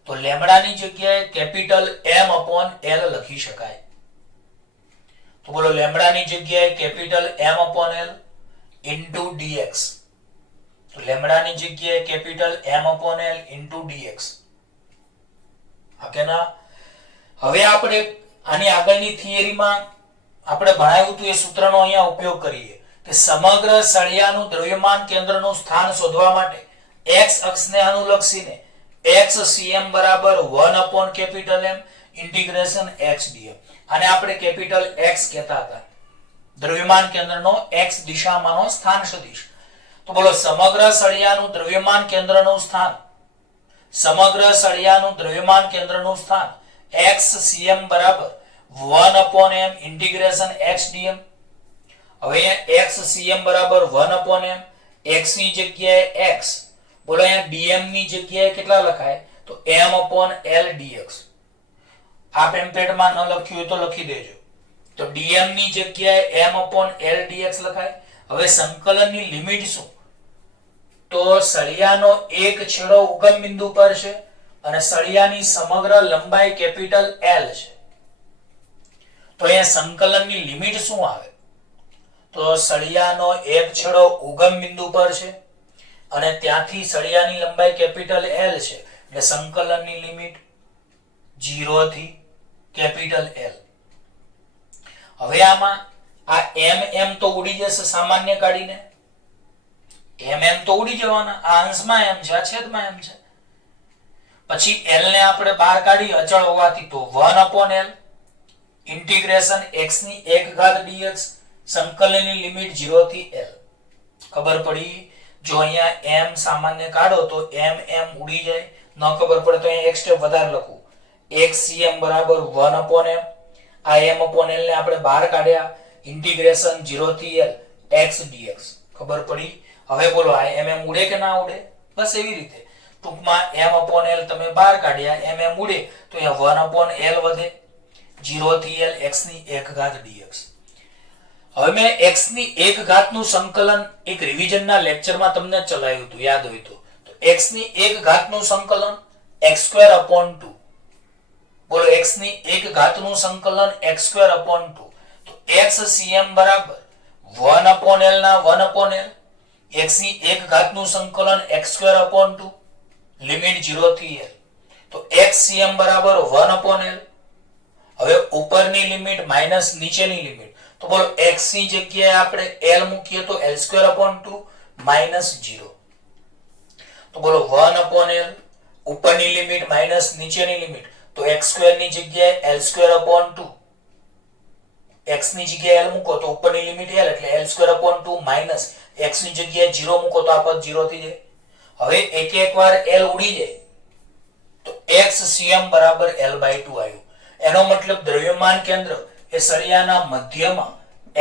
તો લેમ્ડાની જગ્યાએ કેપિટલ m upon l લખી શકાય. તો બોલો લેમ્ડાની જગ્યાએ capital m upon l into dx. તો લેમ્ડાની જગ્યાએ capital m upon l into dx. Okay ના? હવે આપણે આની આગળની થિયરીમાં આપણે ભણાવ્યું હતું એ સૂત્રનો અહીંયા ઉપયોગ કરીએ કે સમગ્ર સળિયાનું દ્રવ્યમાન કેન્દ્રનું સ્થાન શોધવા માટે x અક્ષને અનુલક્ષીને x cm બરાબર 1 upon capital m integration x dm. આને આપણે કેપિટલ x કહેતા હતા. દ્રવ્યમાન કેન્દ્રનો x દિશામાંનો સ્થાન સદિશ. તો બોલો સમગ્ર સળિયાનું દ્રવ્યમાન કેન્દ્રનું સ્થાન, સમગ્ર સળિયાનું દ્રવ્યમાન કેન્દ્રનું સ્થાન x cm બરાબર 1 upon m integration x dm. હવે x cm બરાબર 1 upon m, x ની જગ્યાએ x, બોલો અહીંયા dm ની જગ્યાએ કેટલા લખાય? તો m upon l dx. આ પેમ્પલેટમાં ન લખ્યું હોય તો લખી દેજો. તો dm ની જગ્યાએ m upon l dx લખાય. હવે સંકલનની લિમિટ શું? તો સળિયાનો એક છેડો ઉગમ બિંદુ પર છે અને સળિયાની સમગ્ર લંબાઈ કેપિટલ L છે. તો અહીંયા સંકલનની લિમિટ શું આવે? તો સળિયાનો એક છેડો ઉગમ બિંદુ પર છે અને ત્યાંથી સળિયાની લંબાઈ કેપિટલ L છે, એટલે સંકલનની લિમિટ 0 થી કેપિટલ L. હવે આમાં આ m તો ઉડી જશે સામાન્ય કાઢીને. m તો ઉડી જવાના. આ અંશમાં m છે, આ છેદમાં m છે. પછી l ને આપણે બહાર કાઢી અચળ હોવાથી, તો 1 upon l ઇન્ટિગ્રેશન x ની 1 ઘાત dx. સંકલનની લિમિટ 0 થી l. ખબર પડી? જો અહીંયા m સામાન્ય કાઢો તો m ઉડી જાય. ન ખબર પડે તો અહીંયા એક સ્ટેપ વધારે લખું. x cm બરાબર 1 upon m. આ m upon l ને આપણે બહાર કાઢ્યા. ઇન્ટિગ્રેશન 0 થી l x dx. ખબર પડી? હવે બોલો આ mm ઉડે કે ના ઉડે? બસ એવી રીતે ટૂંકમાં m upon l તમે બહાર કાઢ્યા, mm ઉડે તો અહીંયા 1 upon l વધે. 0 થી l x ની 1 ઘાત dx. હવે મેં x ની 1 ઘાતનું સંકલન એક રિવિઝનના લેક્ચરમાં તમને ચલાવ્યું હતું, યાદ હોય તો. x ની 1 ઘાતનું સંકલન x² upon 2. બોલો x ની 1 ઘાતનું સંકલન x² upon 2. તો x cm બરાબર 1 upon l ના 1 upon l. x ની 1 ઘાતનું સંકલન x² upon 2, લિમિટ 0 થી l. તો x cm બરાબર 1 upon l. હવે ઉપરની લિમિટ માઈનસ નીચેની લિમિટ. તો બોલો x ની જગ્યાએ આપણે l મૂકીએ તો l² upon 2 માઈનસ 0. તો બોલો 1 upon l, ઉપરની લિમિટ માઈનસ નીચેની લિમિટ, તો x² ની જગ્યાએ l² upon 2 x ની જગ્યાએ l મૂકો તો ઉપરની લિમિટ l એટલે l²/2 માઈનસ x ની જગ્યાએ 0 મૂકો તો આ પદ 0 થઈ જાય. હવે એક વાર l ઉડી જાય તો xcm બરાબર l/2 આવ્યું. એનો મતલબ દ્રવ્યમાન કેન્દ્ર એ સળિયાના મધ્યમાં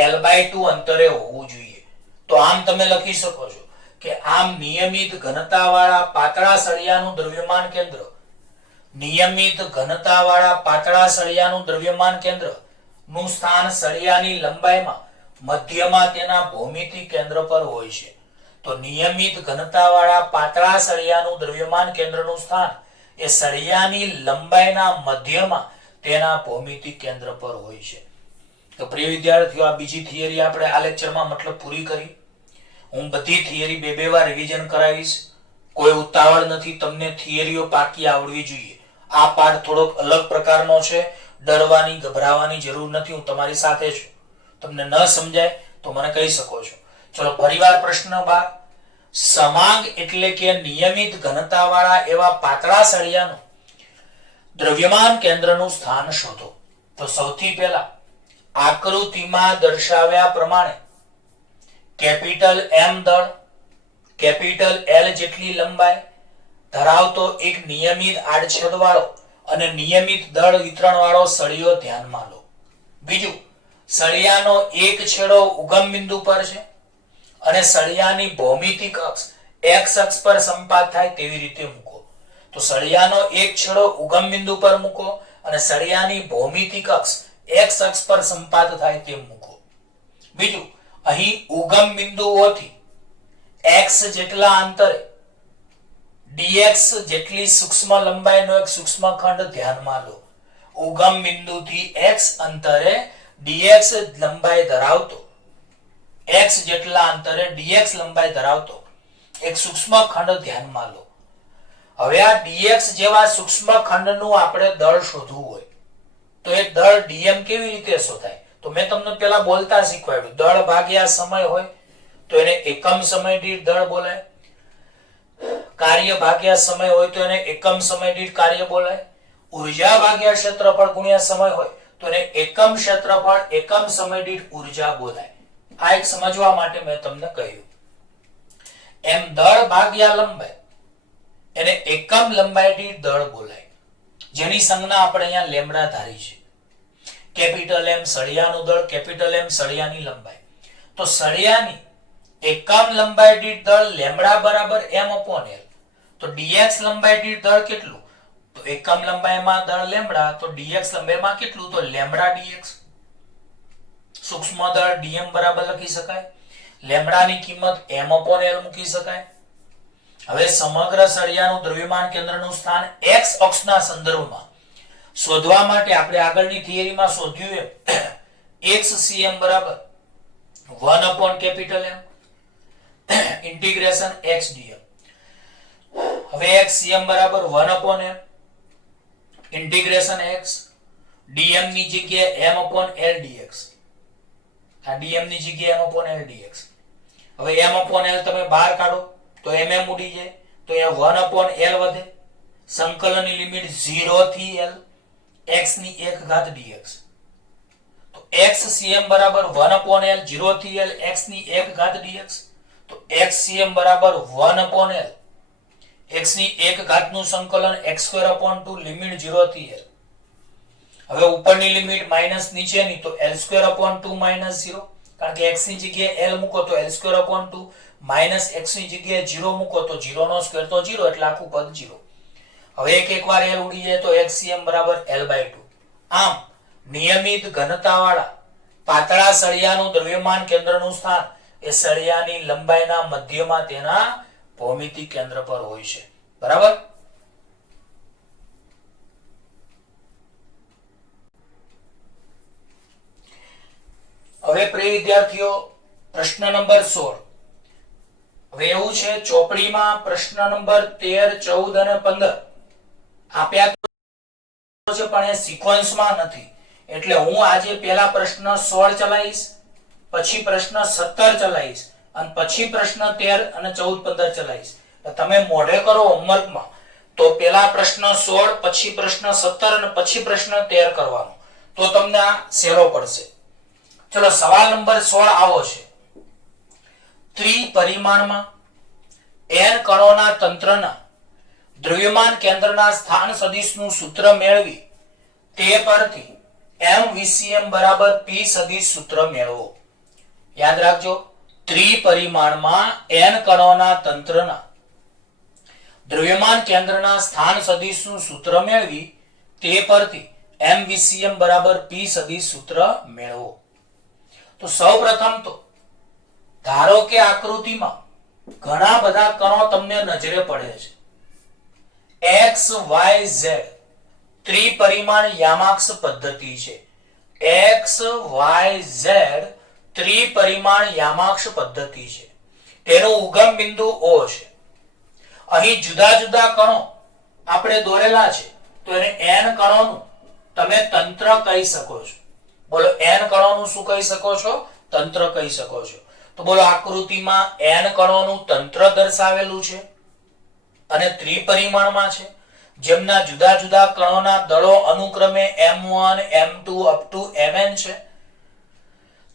l/2 અંતરે હોવું જોઈએ. તો આમ તમે લખી શકો છો કે આમ નિયમિત ઘનતાવાળા પાતળા સળિયાનું દ્રવ્યમાન કેન્દ્ર, નિયમિત ઘનતાવાળા પાતળા સળિયાનું દ્રવ્યમાન કેન્દ્ર નું સ્થાન સળિયાની લંબાઈમાં મધ્યમાં તેના ભૌમિતિક કેન્દ્ર પર હોય છે. તો નિયમિત ઘનતાવાળા પાતળા સળિયાનું દ્રવ્યમાન કેન્દ્રનું સ્થાન એ સળિયાની લંબાઈના મધ્યમાં તેના ભૌમિતિક કેન્દ્ર પર હોય છે. તો પ્રિય વિદ્યાર્થીઓ, આ બીજી થિયરી આપણે આ લેક્ચરમાં મતલબ પૂરી કરી. હું બધી થિયરી બે વાર રિવિઝન કરાવીશ. કોઈ ઉતાવળ નથી, તમને થિયરીઓ પાકી આવડવી જોઈએ. આ પાઠ થોડોક અલગ પ્રકારનો છે, ડરવાની ગભરાવાની જરૂર નથી. હું તમારી સાથે છું. તમને ન સમજાય તો મને કહી શકો છો. ચલો ફરીવાર પ્રશ્ન 12. સમાંગ એટલે કે નિયમિત ઘનતાવાળા એવા પાતળા સળિયાનું દ્રવ્યમાન કેન્દ્રનું સ્થાન શોધો. તો સૌથી પહેલા આકૃતિમાં દર્શાવ્યા પ્રમાણે કેપિટલ M દળ, કેપિટલ L જેટલી લંબાઈ ધરાવતો એક નિયમિત આડછેદવાળો અને નિયમિત દળ વિતરણ વાળો સળિયો ધ્યાનમાં લો. બીજું, સળિયાનો એક છેડો ઉગમ બિંદુ પર છે અને સળિયાની ભૌમિતિક અક્ષ x અક્ષ પર સંપાત થાય તેવી રીતે મૂકો. તો સળિયાનો એક છેડો ઉગમ બિંદુ પર મૂકો અને સળિયાની ભૌમિતિક અક્ષ x અક્ષ પર સંપાત થાય તેમ મૂકો. બીજું, અહીં ઉગમ બિંદુઓથી x જેટલા અંતરે dx જેટલી સૂક્ષ્મ લંબાઈનો એક સૂક્ષ્મ ખંડ ધ્યાનમાં લો. ઉગમ બિંદુથી x અંતરે dx લંબાઈ ધરાવતો, x જેટલા અંતરે dx લંબાઈ ધરાવતો એક સૂક્ષ્મ ખંડ ધ્યાનમાં લો. હવે આ dx જેવા સૂક્ષ્મ ખંડનું આપણે દળ શોધવું હોય તો એ દળ dm કેવી રીતે શોધાય? તો મેં તમને પેલા બોલતા શીખવાડ્યું. દળ ભાગ્યા સમય હોય તો એને એકમ સમય દીઠ દળ બોલાય. કાર્ય ભાગ્યા સમય હોય તો એને એકમ સમય દીઠ કાર્ય બોલાય. ઉર્જા ભાગ્યા ક્ષેત્રફળ ગુણ્યા સમય હોય તો એને એકમ ક્ષેત્રફળ એકમ સમય દીઠ ઉર્જા બોલાય. આ એક સમજવા માટે મેં તમને કહ્યું. એમ દળ ભાગ્યા લંબાઈ એને એકમ લંબાઈ દીઠ દળ બોલાય, જેની સંજ્ઞા આપણે અહીંયા લેમ્ડા ધારી છે. કેપિટલ M સળિયાનું દળ, કેપિટલ M સળિયાની લંબાઈ. તો સળિયાની એકમ લંબાઈ દીઠ દળ લેમ્ડા બરાબર m/l. તો dx લંબાઈ દીઠ દળ કેટલું? તો એકમ લંબાઈમાં દળ લેમ્ડા, તો dx લંબાઈમાં કેટલું? તો લેમ્ડા dx. સૂક્ષ્મ દળ dm બરાબર લખી શકાય. લેમ્ડાની કિંમત m/l મૂકી શકાય. હવે સમગ્ર સળિયાનું દ્રવ્યમાન કેન્દ્રનું સ્થાન x અક્ષના સંદર્ભમાં શોધવા માટે આપણે આગળની થિયરીમાં શોધ્યું એમ xcm બરાબર 1/M ઇન્ટિગ્રેશન x dm. હવે xcm બરાબર 1/M ઇન્ટિગ્રેશન x dm ની જગ્યાએ m/l dx. આ dm ની જગ્યાએ m/l dx. હવે m/l તમે બહાર કાઢો તો mm ઉડી જાય તો અહીંયા 1/l વધે. સંકલનની લિમિટ 0 થી l x ની 1 ઘાત dx. તો xcm બરાબર 1/l 0 થી l x ની 1 ઘાત dx. તો xcm બરાબર 1/l x ની 1 ઘાત નું સંકલન x²/2 લિમિટ 0 થી l. હવે ઉપરની લિમિટ માઈનસ નીચેની તો l²/2 માઈનસ 0, કારણ કે x ની જગ્યાએ l મૂકો તો l²/2 માઈનસ x ની જગ્યાએ 0 મૂકો તો 0 નો સ્ક્વેર તો 0 એટલે આખું પદ 0. હવે એક વાર l ઉડી જાય તો xcm બરાબર l/2. આમ નિયમિત ઘનતાવાળા પાતળા સળિયાનું દ્રવ્યમાન કેન્દ્રનું સ્થાન એ સળિયાની લંબાઈના મધ્યમાં તેના ભૌમિતિક કેન્દ્ર પર હોય છે. બરાબર? હવે પ્રિય વિદ્યાર્થીઓ, પ્રશ્ન નંબર 16. હવે એવું છે, ચોપડીમાં પ્રશ્ન નંબર 13, 14 અને 15 આપ્યા છે પણ એ સિક્વન્સમાં નથી. એટલે હું આજે પહેલા પ્રશ્ન 16 ચલાવીશ, પછી પ્રશ્ન 17 ચલાવીશ અને પછી પ્રશ્ન 13 અને 14, 15 ચલાવીશ. તમે મોઢે કરો હોમવર્કમાં તો પહેલા પ્રશ્ન 16, પછી પ્રશ્ન 17 અને પછી પ્રશ્ન 13 કરવાનો, તો તમને આ સહેલો પડશે. ચલો સવાલ નંબર 16 આવો છે. ત્રિપરિમાણમાં n કણોના તંત્રના દ્રવ્યમાન કેન્દ્રના સ્થાન સદિશનું સૂત્ર મેળવી તે પરથી m(VCM) = p સદિશ સૂત્ર મેળવો. યાદ રાખજો, ત્રિપરિમાણમાં n કણોના તંત્રના દ્રવ્યમાન કેન્દ્રના સ્થાન સદિશનું સૂત્ર મેળવી તે પરથી m(VCM) = p સદિશ સૂત્ર મેળવો. તો સૌપ્રથમ તો ધારો કે આકૃતિમાં ઘણા બધા કણો તમને નજરે પડે છે. x y z ત્રિપરિમાણ યામાક્ષ પદ્ધતિ છે. x y z ત્રિપરિમાણ યામાક્ષ પદ્ધતિ છે. તેનું ઉગમ બિંદુ O છે. અહીં જુદા જુદા કણો આપણે દોરેલા છે, તો એને n કણોનું તમે તંત્ર કહી શકો છો. બોલો, n કણોનું શું કહી શકો છો? તંત્ર કહી શકો છો. તો બોલો, આકૃતિમાં n કણોનું તંત્ર દર્શાવેલું છે અને ત્રિપરિમાણમાં છે, જેમના જુદા જુદા કણોના દળો અનુક્રમે m1 m2 up to mn છે.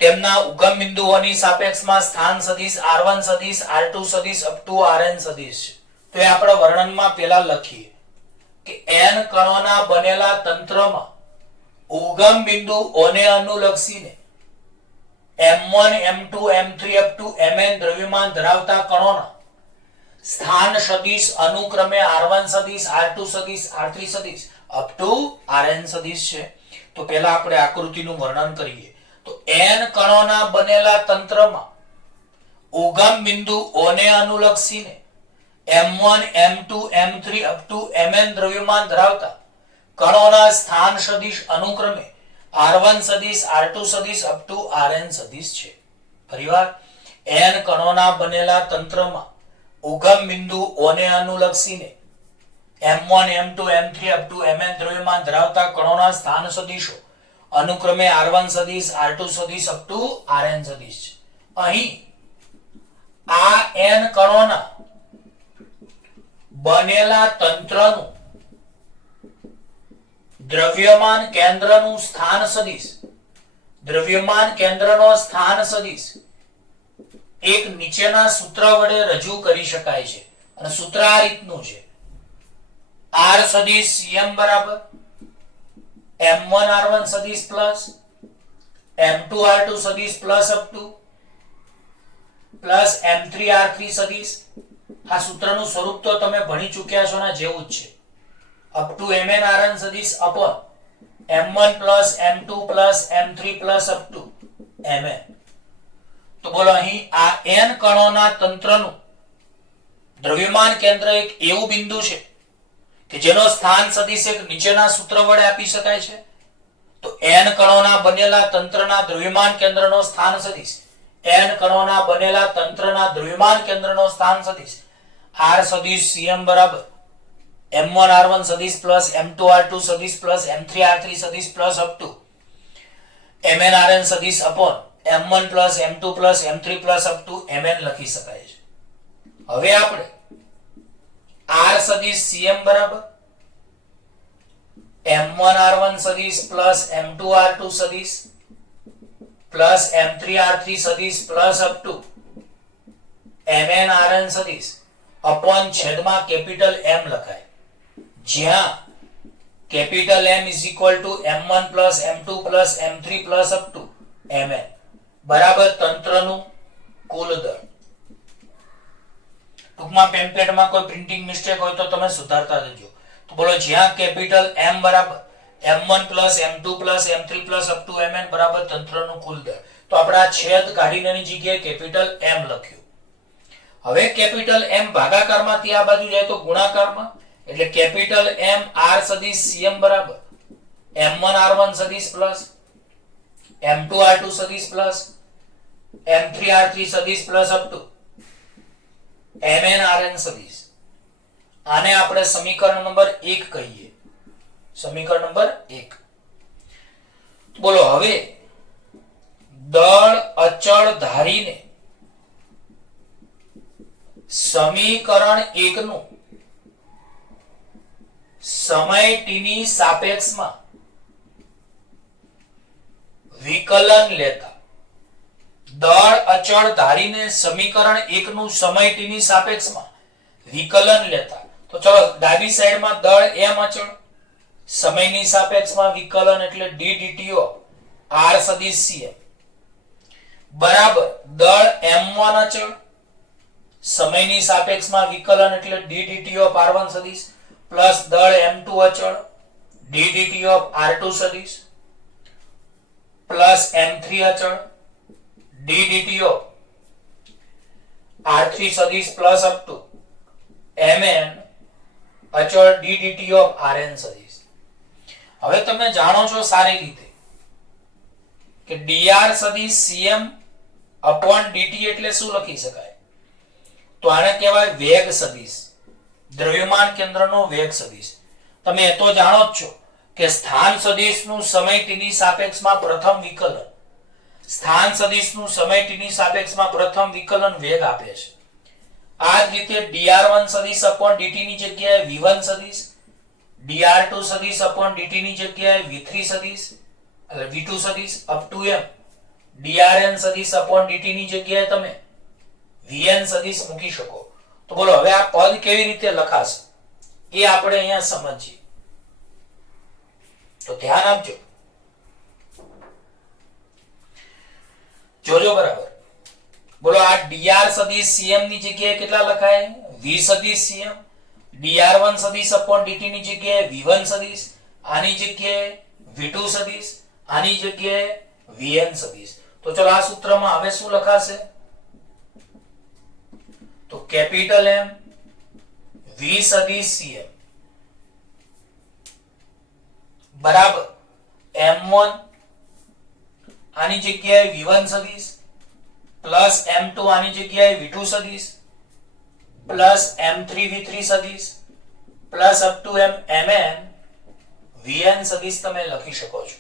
તેમના ઉગમ બિંદુઓની સાપેક્ષમાં સ્થાન સદિશ r1 સદિશ r2 સદિશ up to rn સદિશ છે. તો એ આપણે વર્ણનમાં પહેલા લખીએ કે n કણોના બનેલા તંત્રમાં ઉગમ બિંદુ O ને અનુલક્ષીને m1 m2 m3 up to mn દ્રવ્યમાન ધરાવતા કણોના સ્થાન સદિશ અનુક્રમે r1 સદિશ r2 સદિશ r3 સદિશ up to rn સદિશ છે. તો પહેલા આપણે આકૃતિનું વર્ણન કરીએ. તો n કણોના બનેલા તંત્રમાં ઉગમ બિંદુ O ને અનુલક્ષીને m1 m2 m3 up to mn દ્રવ્યમાન ધરાવતા કણોના સ્થાન સદિશ અનુક્રમે r1 સદિશ r2 સદિશ up to rn સદિશ છે. ફરીવાર, n કણોના બનેલા તંત્રમાં ઉગમ બિંદુ O ને અનુલક્ષીને m1 m2 m3 up to mn દ્રવ્યમાન ધરાવતા કણોના સ્થાન સદિશો અનુક્રમે r1 સદિશ r2 સદિશ up to rn સદિશ છે. અહીં આ n કણોના બનેલા તંત્રનું દ્રવ્યમાન કેન્દ્રનું સ્થાન સદિશ, દ્રવ્યમાન કેન્દ્રનો સ્થાન સદિશ એક નીચેના સૂત્ર વડે રજૂ કરી શકાય છે. અને સૂત્ર આ રીતનું છે: r સદિશ cm બરાબર m1 r1 સદિશ પ્લસ m2 r2 સદિશ plus up to plus m3 r3 સદિશ. આ સૂત્રનું સ્વરૂપ તો તમે ભણી ચૂક્યા છો ને, જેવું જ છે. up to mn rn સદિશ upon m1 plus m2 plus m3 plus up to mn. તો બોલો, અહીં આ n કણોના તંત્રનું દ્રવ્યમાન કેન્દ્ર એક એવું બિંદુ છે કે જેનો સ્થાન સદિશ એક નીચેના સૂત્ર વડે આપી શકાય છે. તો n કણોના બનેલા તંત્રના દ્રવ્યમાન કેન્દ્રનો સ્થાન સદિશ, n કણોના બનેલા તંત્રના દ્રવ્યમાન કેન્દ્રનો સ્થાન સદિશ r સદિશ cm બરાબર m1 r1 સદિશ પ્લસ m2 r2 સદિશ પ્લસ m3 r3 સદિશ plus up to mn rn સદિશ upon m1 plus m2 plus m3 plus up to mn લખી શકાય છે. હવે આપણે r સદિશ cm બરાબર m1 r1 સદિશ પ્લસ m2 r2 સદિશ પ્લસ m3 r3 સદિશ plus up to mn rn સદિશ upon છેદમાં કેપિટલ M લખાય, જ્યાં capital M is equal to m1 plus m2 plus m3 plus up to mn બરાબર તંત્રનું કુલ દળ. ટૂંકમાં પેમ્પલેટમાં કોઈ પ્રિન્ટિંગ મિસ્ટેક હોય તો તમે સુધારતા જજો. તો બોલો, જ્યાં કેપિટલ M બરાબર m1 plus m2 plus m3 plus up to mn બરાબર તંત્રનું કુલ દળ. તો આપણે આ છેદ કાઢીને એની જગ્યાએ કેપિટલ M લખ્યું. હવે કેપિટલ M ભાગાકારમાંથી આ બાજુ જાય તો ગુણાકારમાં, એટલે કેપિટલ M r સદિશ cm બરાબર m1 r1 સદિશ પ્લસ m2 r2 સદિશ પ્લસ m3 r3 સદિશ plus up to mn rn સદિશ. આને આપણે સમીકરણ નંબર 1 કહીએ. સમીકરણ નંબર 1. બોલો, હવે દળ અચળ ધારીને સમીકરણ 1 નું સમય t ની સાપેક્ષમાં વિકલન લેતા દળ અચળ ધારીને સમીકરણ 1 નું સમય t ની સાપેક્ષમાં વિકલન લેતા. તો ચલો ડાબી સાઈડમાં દળ m અચળ, સમયની સાપેક્ષમાં વિકલન એટલે d dt r સદિશ cm બરાબર દળ m1 અચળ, સમયની સાપેક્ષમાં વિકલન એટલે d dt r1 સદિશ પ્લસ દળ m2 અચળ d dt r2 સદિશ પ્લસ m3 અચળ d dt r3 સદિશ પ્લસ અપ ટુ mn અચળ d dt rn સદિશ. હવે તમે જાણો છો સારી રીતે કે dr સદિશ cm upon dt એટલે શું લખી શકાય? તો આને કહેવાય વેગ સદિશ, દ્રવ્યમાન કેન્દ્રનો વેગ સદિશ. તમે એ તો જાણો જ છો કે સ્થાન સદિશનું સમય t ની સાપેક્ષમાં પ્રથમ વિકલન, સ્થાન સદિશનું સમય t ની સાપેક્ષમાં પ્રથમ વિકલન વેગ આપે છે. આ જ રીતે dr1 સદિશ upon dt ની જગ્યાએ v1 સદિશ, dr2 સદિશ upon dt ની જગ્યાએ v3 સદિશ એટલે v2 સદિશ અપ ટુ m drn સદિશ upon dt ની જગ્યાએ તમે vn સદિશ મૂકી શકો. તો બોલો હવે આ પદ કેવી રીતે લખાશે એ આપણે અહીંયા સમજીએ. તો ધ્યાન આપજો, જોજો બરાબર. બોલો આ dr સદિશ cm ની જગ્યાએ કેટલા લખાય? v સદિશ cm, dr1 સદિશ upon dt ની જગ્યાએ v1 સદિશ, આની જગ્યાએ v2 સદિશ, આની જગ્યાએ vn સદિશ. તો ચલો આ સૂત્રમાં હવે શું લખાશે? તો કેપિટલ M v સદિશ cm બરાબર m1 આની જગ્યાએ v1 સદિશ પ્લસ m2 આની જગ્યાએ v2 સદિશ પ્લસ m3 v3 સદિશ plus up to mn vn સદિશ તમે લખી શકો છો.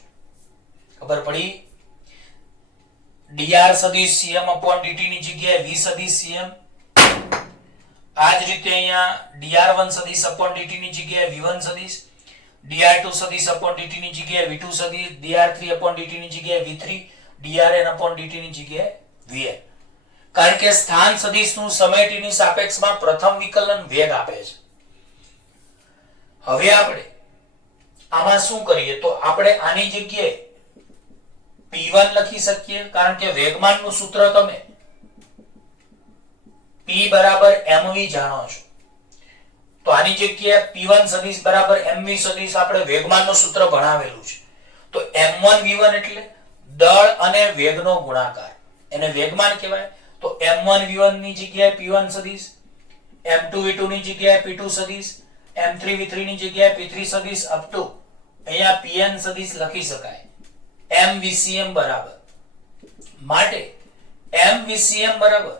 ખબર પડી? dr સદિશ cm upon dt ની જગ્યાએ v સદિશ cm, આ જ રીતે અહીંયા dr1 સદિશ upon dt ની જગ્યાએ v1 સદિશ, dr2 સદિશ upon dt ની જગ્યાએ v2 સદિશ, dr3 upon dt ની જગ્યાએ v3, drn upon dt ની જગ્યાએ vn. કારણ કે સ્થાન સદિશનું સમય t ની સાપેક્ષમાં પ્રથમ વિકલન વેગ આપે છે. હવે આપણે આમાં શું કરીએ? તો આપણે આની જગ્યાએ p1 લખી શકીએ, કારણ કે વેગમાનનું સૂત્ર તમે p બરાબર mv જાણો છો. તો આની જગ્યાએ p1 સદિશ બરાબર mv સદિશ આપણે વેગમાનનું સૂત્ર ભણાવેલું છે. તો m1 v1 એટલે દળ અને વેગનો ગુણાકાર, એને વેગમાન કહેવાય. તો m1 v1 ની જગ્યાએ p1 સદિશ, m2 v2 ની જગ્યાએ p2 સદિશ, m3 v3 ની જગ્યાએ p3 સદિશ અપ ટુ અહીંયા pn સદિશ લખી શકાય. m vcm બરાબર, માટે m vcm બરાબર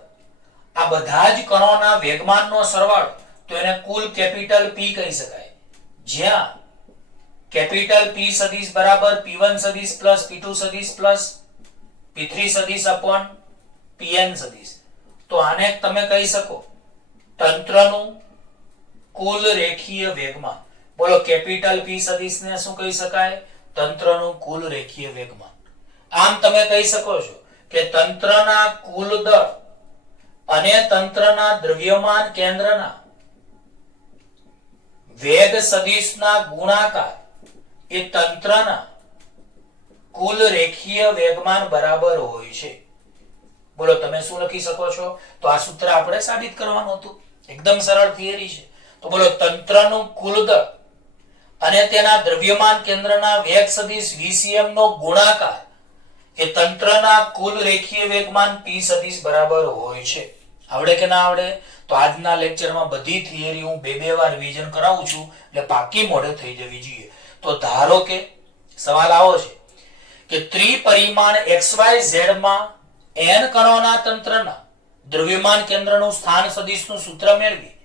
આ બધા જ કણોના વેગમાનનો સરવાળો, તો એને કુલ કેપિટલ P કહી શકાય. જ્યાં કેપિટલ P સદિશ બરાબર p1 સદિશ પ્લસ p2 સદિશ પ્લસ p3 સદિશ upon pn સદિશ. તો આને તમે કહી શકો તંત્રનું કુલ રેખીય વેગમાન. બોલો કેપિટલ P સદિશને શું કહી શકાય? તંત્રનું કુલ રેખીય વેગમાન. આમ તમે કહી શકો છો કે તંત્રના કુલ દળ અને તંત્રના દ્રવ્યમાન કેન્દ્રના વેગ સદિશના ગુણાકાર એ તંત્રના કુલ રેખીય વેગમાન બરાબર હોય છે. બોલો તમે શું લખી શકો છો? તો આ સૂત્ર આપણે સાબિત કરવાનું હતું. એકદમ સરળ થિયરી છે. તો બોલો તંત્રનું કુલ દળ અને તેના દ્રવ્યમાન કેન્દ્રના વેગ સદિશ vcm નો ગુણાકાર એ તંત્રના કુલ રેખીય વેગમાન p સદિશ બરાબર હોય છે. આવડે કે ના આવડે? તો આજના લેક્ચરમાં બધી થિયરી હું બે વાર રિવિઝન કરાવું છું એટલે પાકી મોઢે થઈ જવી જોઈએ. તો ધારો કે સવાલ આવો છે કે ત્રિપરિમાણ xyz માં n કણોના તંત્રના દ્રવ્યમાન કેન્દ્રનું સ્થાન સદિશનું સૂત્ર મેળવી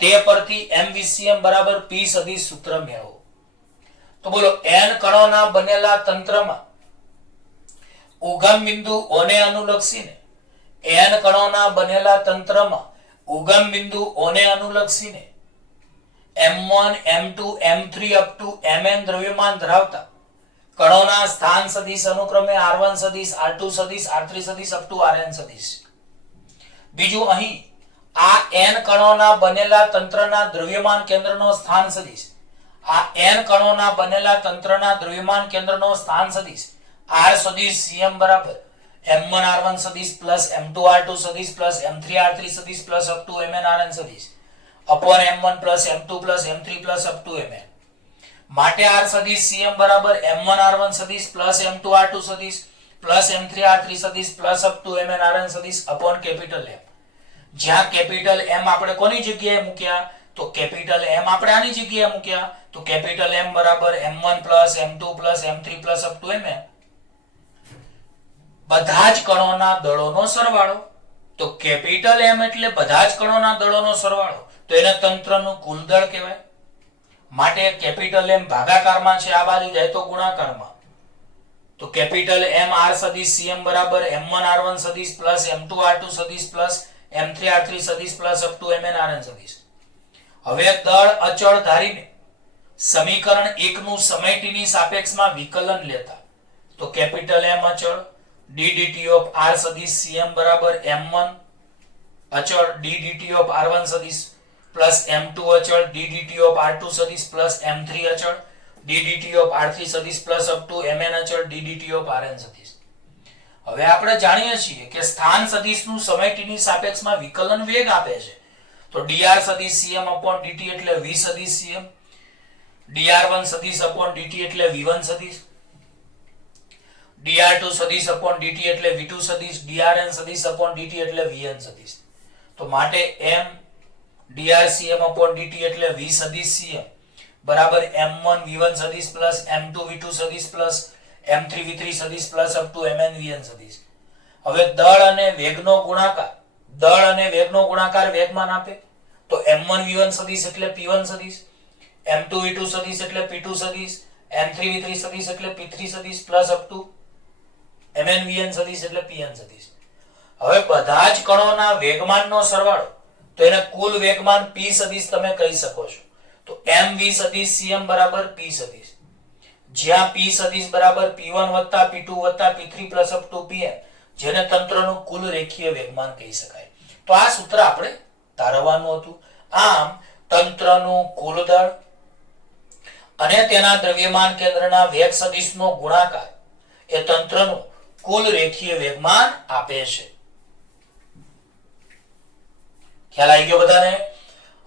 તે પરથી mvcm બરાબર p સદિશ સૂત્ર મેળવો. તો બોલો n કણોના બનેલા તંત્રમાં ઉગમ બિંદુ O ને અનુલક્ષીને n કણોના બનેલા તંત્રમાં ઉગમ બિંદુ O ને અનુલક્ષીને m1 m2 m3 up to mn દ્રવ્યમાન ધરાવતા કણોના સ્થાન સદિશ અનુક્રમે r1 સદિશ r2 સદિશ r3 સદિશ અપ ટુ rn સદિશ. બીજું અહીં આ n કણોના બનેલા તંત્રના દ્રવ્યમાન કેન્દ્રનો સ્થાન સદિશ, આ n કણોના બનેલા તંત્રના દ્રવ્યમાન કેન્દ્રનો સ્થાન સદિશ r સદિશ cm બરાબર m1 r1 સદિશ પ્લસ m2 r2 સદિશ પ્લસ m3 r3 સદિશ plus up to mn rn સદિશ upon m1 plus m2 plus m3 plus up to mn. માટે r સદિશ cm બરાબર m1 r1 સદિશ પ્લસ m2 r2 સદિશ પ્લસ m3 r3 સદિશ plus up to mn rn સદિશ upon capital M. જ્યાં capital M આપણે કોની જગ્યાએ મૂક્યા? તો કેપિટલ M આપણે આની જગ્યાએ મૂક્યા, તો કેપિટલ M બરાબર m1 plus m2 plus m3 plus up to mn. બધા જ કણોના દળોનો સરવાળો. તો કેપિટલ M એટલે બધા જ કણોના દળોનો સરવાળો, તો એને તંત્રનું કુલ દળ કહેવાય. માટે કેપિટલ M ભાગાકારમાં છે, આ બાજુ જાય તો ગુણાકારમાં. તો કેપિટલ M r સદિશ cm બરાબર m1 r1 સદિશ પ્લસ m2 r2 સદિશ પ્લસ m3 r3 સદિશ plus up to mn rn સદિશ. હવે દળ અચળ ધારીને સમીકરણ 1 નું સમય t ની સાપેક્ષમાં વિકલન લેતા તો કેપિટલ M અચળ d dt of r સદિશ cm બરાબર m1 અચળ d dt of r1 સદિશ પ્લસ m2 અચળ d dt of r2 સદિશ પ્લસ m3 અચળ d dt of r3 સદિશ પ્લસ અપ ટુ mn અચળ d dt of rn સદિશ. હવે આપણે જાણીએ છીએ કે સ્થાન સદિશનું સમય t ની સાપેક્ષમાં વિકલન વેગ આપે છે. તો dr સદિશ cm upon dt એટલે v સદિશ cm, dr1 સદિશ upon dt એટલે v1 સદિશ, dr2 સદિશ upon dt એટલે v2 સદિશ, drn સદિશ upon dt એટલે vn સદિશ. તો માટે m dr cm upon dt એટલે v સદિશ cm બરાબર m1 v1 સદિશ પ્લસ m2 v2 સદિશ પ્લસ m3 v3 સદિશ plus up to mn vn સદિશ. હવે દળ અને વેગનો ગુણાકાર વેગમાન આપે તો m1 v1 સદિશ એટલે p1 સદિશ, m2 v2 સદિશ એટલે p2 સદિશ, m3 v3 સદિશ એટલે p3 સદિશ plus up to mn vn સદિશ એટલે pn સદિશ. હવે બધા જ કણોના વેગમાનનો સરવાળો, તો એને કુલ વેગમાન p સદિશ તમે કહી શકો છો. તો mv સદિશ cm બરાબર p સદિશ, જ્યાં p સદિશ બરાબર p1 વત્તા p2 વત્તા p3 plus up to pn, જેને તંત્રનું કુલ રેખીય વેગમાન કહી શકાય. તો આ સૂત્ર આપણે તારવવાનું હતું. આમ તંત્રનું કુલ દળ અને તેના દ્રવ્યમાન કેન્દ્રના વેગ સદિશનો ગુણાકાર એ તંત્રનું કુલ રેખીય વેગમાન આપે છે. ખ્યાલ આવી ગયો બધાને?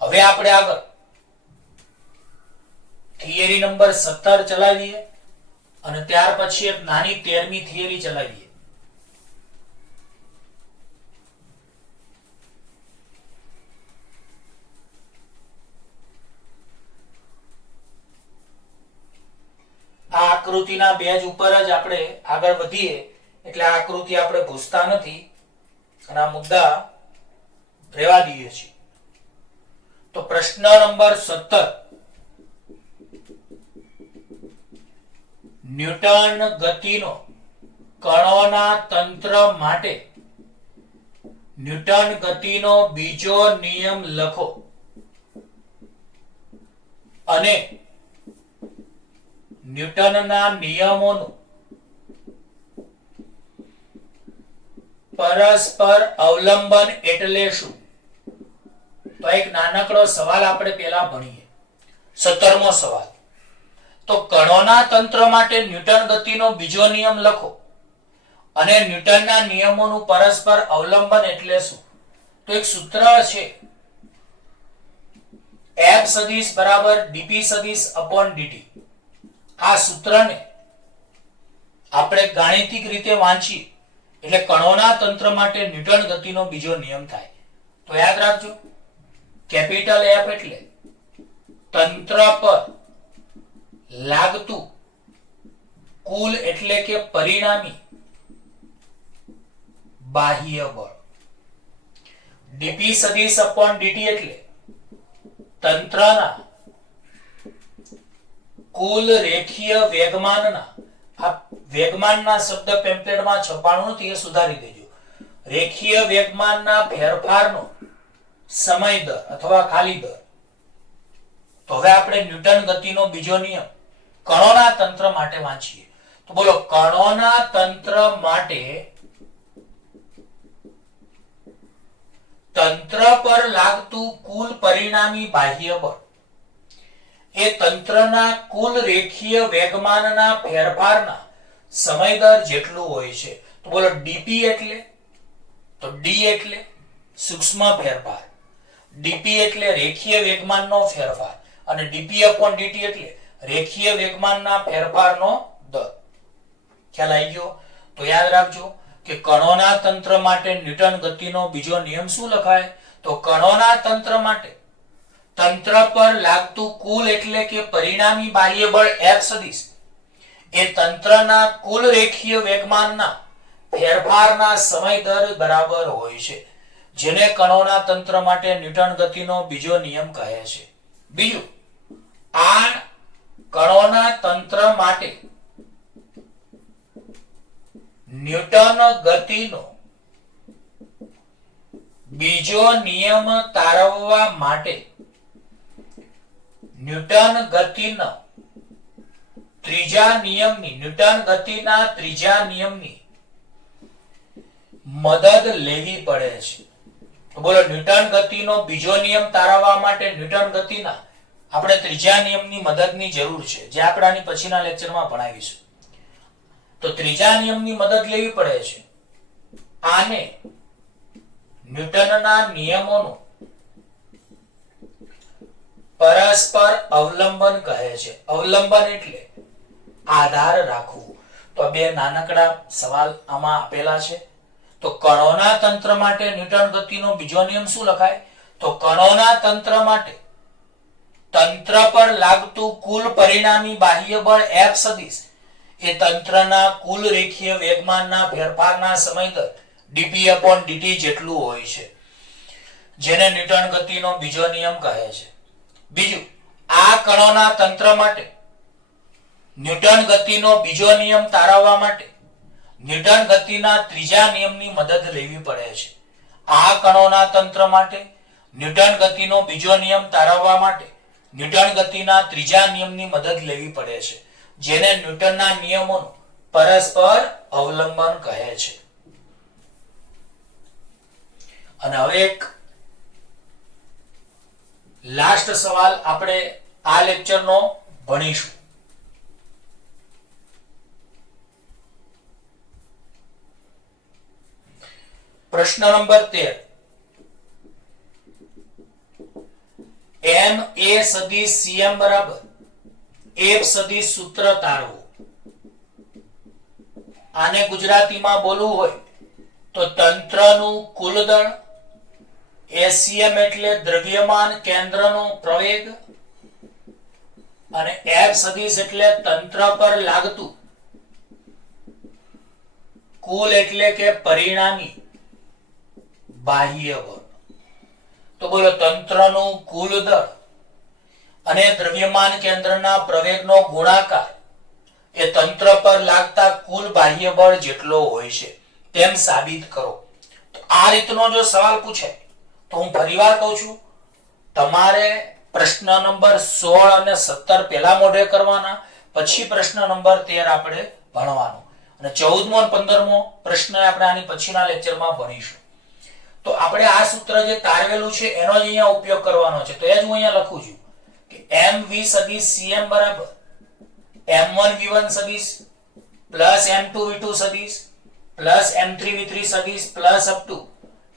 હવે આપણે આગળ થિયરી નંબર 17 ચલાવીએ અને ત્યાર પછી એક નાની 13મી થિયરી ચલાવીએ. આ આકૃતિના બેઝ ઉપર જ આપણે આગળ વધીએ, એટલે આ આકૃતિ આપણે ભૂસતા નથી અને આ મુદ્દા રહેવા દઈએ છીએ. તો પ્રશ્ન નંબર 17, ન્યૂટન ગતિનો કણોના તંત્ર માટે ન્યૂટન ગતિનો બીજો નિયમ લખો અને ન્યૂટનના નિયમોનું પરસ્પર અવલંબન એટલે શું? તો એક નાનકડો સવાલ આપણે પહેલા ભણીએ. 17મો સવાલ. તો કણોના તંત્ર માટે ન્યૂટન ગતિનો બીજો નિયમ લખો અને ન્યૂટનના નિયમોનું પરસ્પર અવલંબન એટલે શું? તો એક સૂત્ર છે F સદિશ બરાબર dp સદિશ upon dt. આ સૂત્રને આપણે ગાણિતિક રીતે વાંચીએ એટલે કણોના તંત્ર માટે ન્યૂટન ગતિનો બીજો નિયમ થાય. તો યાદ રાખજો, કેપિટલ F એટલે તંત્ર પર લાગતું કુલ એટલે કે પરિણામી બાહ્ય બળ. dp સદિશ upon dt એટલે તંત્રના કુલ રેખીય વેગમાનના, આ વેગમાનના શબ્દ પેમ્પલેટમાં છપાણું નથી, એ સુધારી દેજો. રેખીય વેગમાનના ફેરફારનો સમય દર અથવા ખાલી દર. તો હવે આપણે ન્યૂટન ગતિનો બીજો નિયમ કણોના તંત્ર માટે વાંચીએ. તો બોલો કણોના તંત્ર માટે તંત્ર પર લાગતું કુલ પરિણામી બાહ્ય બળ એ તંત્રના કુલ રેખીય વેગમાનના ફેરફારના સમય દર જેટલું હોય છે. તો બોલો ડીપી એટલે તો ડી એટલે સૂક્ષ્મ ફેરફાર, ડીપી એટલે રેખીય વેગમાનનો ફેરફાર અને ડીપી અપોન ડીટી એટલે રેખીય વેગમાનના ફેરફારનો દર. ખ્યાલ આવી ગયો? તો યાદ રાખજો કે કણોના તંત્ર માટે ન્યૂટન ગતિનો બીજો નિયમ શું લખાય? તો કણોના તંત્ર માટે તંત્ર પર લાગતું કુલ એટલે કે પરિણામી બાહ્ય બળ F સદિશ એ તંત્રના કુલ રેખીય વેગમાનના ફેરફારના સમય દર બરાબર હોય છે, જેને કણોના તંત્ર માટે ન્યૂટન ગતિનો બીજો નિયમ કહે છે. બીજું, આ કણોના તંત્ર માટે ન્યૂટન ગતિનો બીજો નિયમ તારવવા માટે ન્યૂટન ગતિના ત્રીજા નિયમની મદદ લેવી પડે છે. તો બોલો ન્યૂટન ગતિનો બીજો નિયમ તારવવા માટે ન્યૂટન ગતિના આપણે ત્રીજા નિયમની મદદની જરૂર છે, જે આપણે આની પછીના લેક્ચરમાં ભણાવીશું. તો ત્રીજા નિયમની મદદ લેવી પડે છે. આને ન્યૂટનના નિયમોનું પરસ્પર અવલંબન કહે છે. અવલંબન એટલે આધાર રાખવું. તો બે નાનકડા સવાલ આમાં આપેલા છે. તો કણોના તંત્ર માટે ન્યૂટન ગતિનો બીજો નિયમ શું લખાય? તો કણોના તંત્ર માટે તંત્ર પર લાગતું કુલ પરિણામી બાહ્ય બળ F સદિશ એ તંત્રના કુલ રેખીય વેગમાનના ફેરફારના સમય દર ડીપી અપોન ડીટી જેટલું હોય છે, જેને ન્યૂટન ગતિનો બીજો નિયમ કહે છે. બીજું, આ કણોના તંત્ર માટે ન્યૂટન ગતિનો બીજો નિયમ તારવવા માટે ન્યૂટન ગતિના ત્રીજા નિયમની મદદ લેવી પડે છે. આ કણોના તંત્ર માટે ન્યૂટન ગતિનો બીજો નિયમ તારવવા માટે ન્યૂટન ગતિના ત્રીજા નિયમની મદદ લેવી પડે છે, જેને ન્યૂટનના નિયમોનું પરસ્પર અવલંબન કહે છે. અને હવે એક લાસ્ટ સવાલ આપણે આ લેક્ચરનો ભણીશું. પ્રશ્ન નંબર 13. m a સદિશ cm બરાબર f સદિશ સૂત્ર તારવો. આને ગુજરાતીમાં બોલવું હોય તો તંત્રનું કુલ દળ, એસીએમ એટલે દ્રવ્યમાન કેન્દ્રનો પ્રવેગ અને F સદિશ એટલે તંત્ર પર લાગતું કુલ એટલે કે પરિણામી બાહ્ય બળ. તો બોલો તંત્રનું કુલ દળ અને દ્રવ્યમાન કેન્દ્રના પ્રવેગનો ગુણાકાર એ તંત્ર પર લાગતા કુલ બાહ્ય બળ જેટલો હોય છે તેમ સાબિત કરો. તો આ રીતનો જો સવાલ પૂછે તો હું ફરીવાર કહું છું, તમારે પ્રશ્ન નંબર 16 અને 17 પહેલા મોઢે કરવાના, પછી પ્રશ્ન નંબર 13 આપણે ભણવાનો અને 14મો અને 15મો પ્રશ્ન આપણે આની પછીના લેક્ચરમાં ભણીશું. તો આપણે આ સૂત્ર જે તારવેલું છે એનો જ અહીંયા ઉપયોગ કરવાનો છે. તો એ જ હું અહીંયા લખું છું કે mv સદિશ cm બરાબર m1v1 સદિશ પ્લસ m2v2 સદિશ પ્લસ m3v3 સદિશ પ્લસ અપ ટુ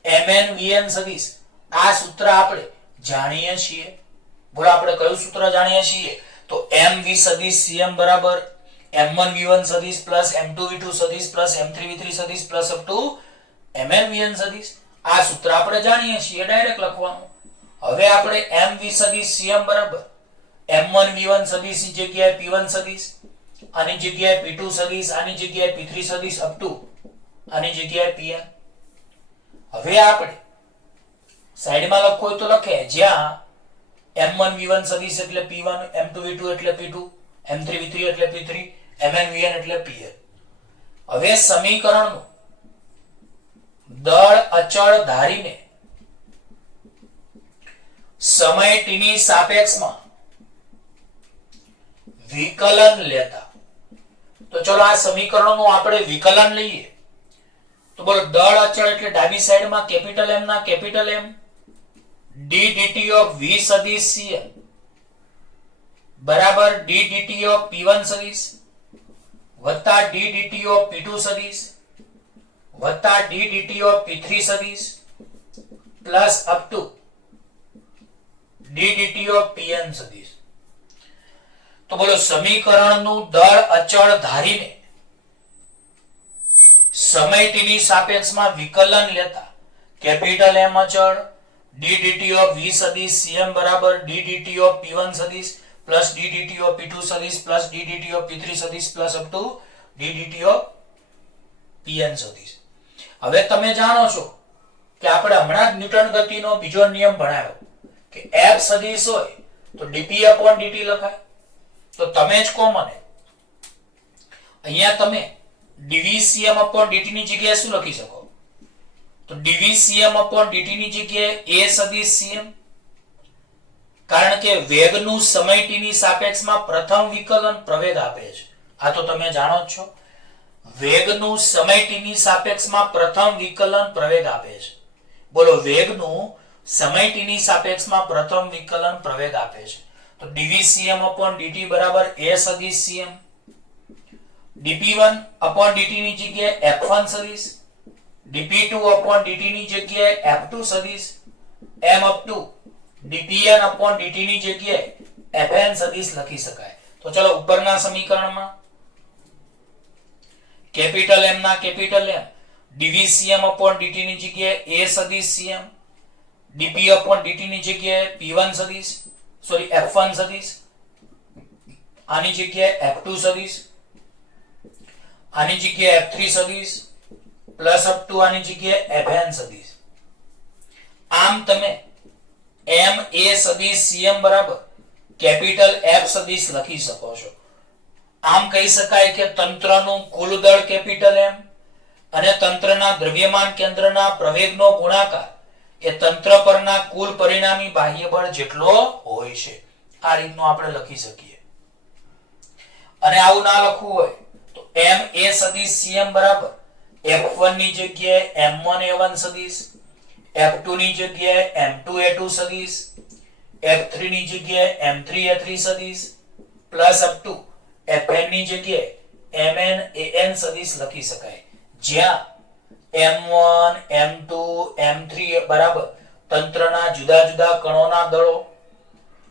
mnvn સદિશ. આ સૂત્ર આપણે જાણીએ છીએ. બોલો આપણે કયું સૂત્ર જાણીએ છીએ? તો mv સદિશ cm બરાબર m1v1 સદિશ પ્લસ m2v2 સદિશ પ્લસ m3v3 સદિશ પ્લસ અપ ટુ mnvn સદિશ. આ સૂત્ર આપણે જાણીએ છીએ, ડાયરેક્ટ લખવાનું. હવે આપણે mv સદિશ cm બરાબર m1v1 સદિશ ની જગ્યાએ p1 સદિશ, આની જગ્યાએ p2 સદિશ, આની જગ્યાએ p3 સદિશ અપ ટુ આની જગ્યાએ pn. હવે આપણે સાઈડમાં લખવું હોય તો લખે, જ્યાં m1v1 સદિશ એટલે p1, m2v2 એટલે p2, m3v3 એટલે p3, mnvn એટલે pn. હવે સમીકરણનું દળ અચળ ધારીને સમય t ની સાપેક્ષમાં વિકલન લેતા, તો તો ચલો આ સમીકરણોનું આપણે વિકલન લઈએ. તો બોલો દળ અચળ એટલે ડાબી સાઈડમાં કેપિટલ M ના capital M d dt of v સદિશ cm બરાબર d dt of p1 સદિશ વત્તા d dt of p2 સદિશ વત્તા d dt of p3 સદિશ plus up to d dt of pn સદિશ. તો બોલો સમીકરણનું દળ અચળ ધારીને સમય t ની સાપેક્ષમાં વિકલન લેતા કેપિટલ M અચળ d dt of v સદિશ cm બરાબર d dt of p1 સદિશ plus d dt of p2 સદિશ plus d dt of p3 સદિશ plus up to d dt of pn સદિશ. હવે તમે જાણો છો કે આપણે હમણાં જ ન્યૂટન ગતિનો બીજો નિયમ ભણાવ્યો કે f સદિશ હોય તો dp upon dt લખાય. તો તમે જ કહો મને અહીંયા તમે dvcm upon dt ની જગ્યાએ શું લખી શકો? તો dvcm upon dt ની જગ્યાએ a સદિશ cm, કારણ કે વેગનું સમય t ની સાપેક્ષમાં પ્રથમ વિકલન પ્રવેગ આપે છે. આ તો તમે જાણો જ છો. વેગનું સમય t ની સાપેક્ષમાં પ્રથમ વિકલન પ્રવેગ આપે છે. બોલો વેગનું સમય t ની સાપેક્ષમાં પ્રથમ વિકલન પ્રવેગ આપે છે. તો dvcm upon dt બરાબર a સદિશ cm, dp1 upon dt ની જગ્યાએ f1 સદિશ, dp2 upon dt ની જગ્યાએ f2 સદિશ, m up to dpn upon dt ની જગ્યાએ fn સદિશ લખી શકાય. તો ચલો ઉપરના સમીકરણમાં કેપિટલ M ના capital M dvcm upon dt ની જગ્યાએ a સદિશ cm, dp upon dt ની જગ્યાએ p1 સદિશ સોરી f1 સદિશ, આની જગ્યાએ f2 સદિશ, આની જગ્યાએ f3 સદિશ પ્લસ અપ ટુ આની જગ્યાએ fn સદિશ. આમ તમે m a સદિશ cm બરાબર કેપિટલ F સદિશ લખી શકો છો. આમ કહી શકાય કે તંત્રનું કુલ દળ કેપિટલ M અને તંત્રના દ્રવ્યમાન કેન્દ્રના પ્રવેગનો ગુણાકાર એ તંત્ર પરના કુલ પરિણામી બાહ્ય બળ જેટલો હોય છે. આ રીતનું આપણે લખી શકીએ. અને આવું ના લખવું હોય તો m a સદિશ cm બરાબર f1 ની જગ્યાએ m1 a1 સદિશ, f2 ની જગ્યાએ m2 a2 સદિશ, f3 ની જગ્યાએ m3 a3 સદિશ પ્લસ અપ ટુ fn ની જગ્યાએ mn an સદિશ લખી શકાય. જ્યાં m1 m2 m3 બરાબર તંત્રના જુદા જુદા કણોના દળો,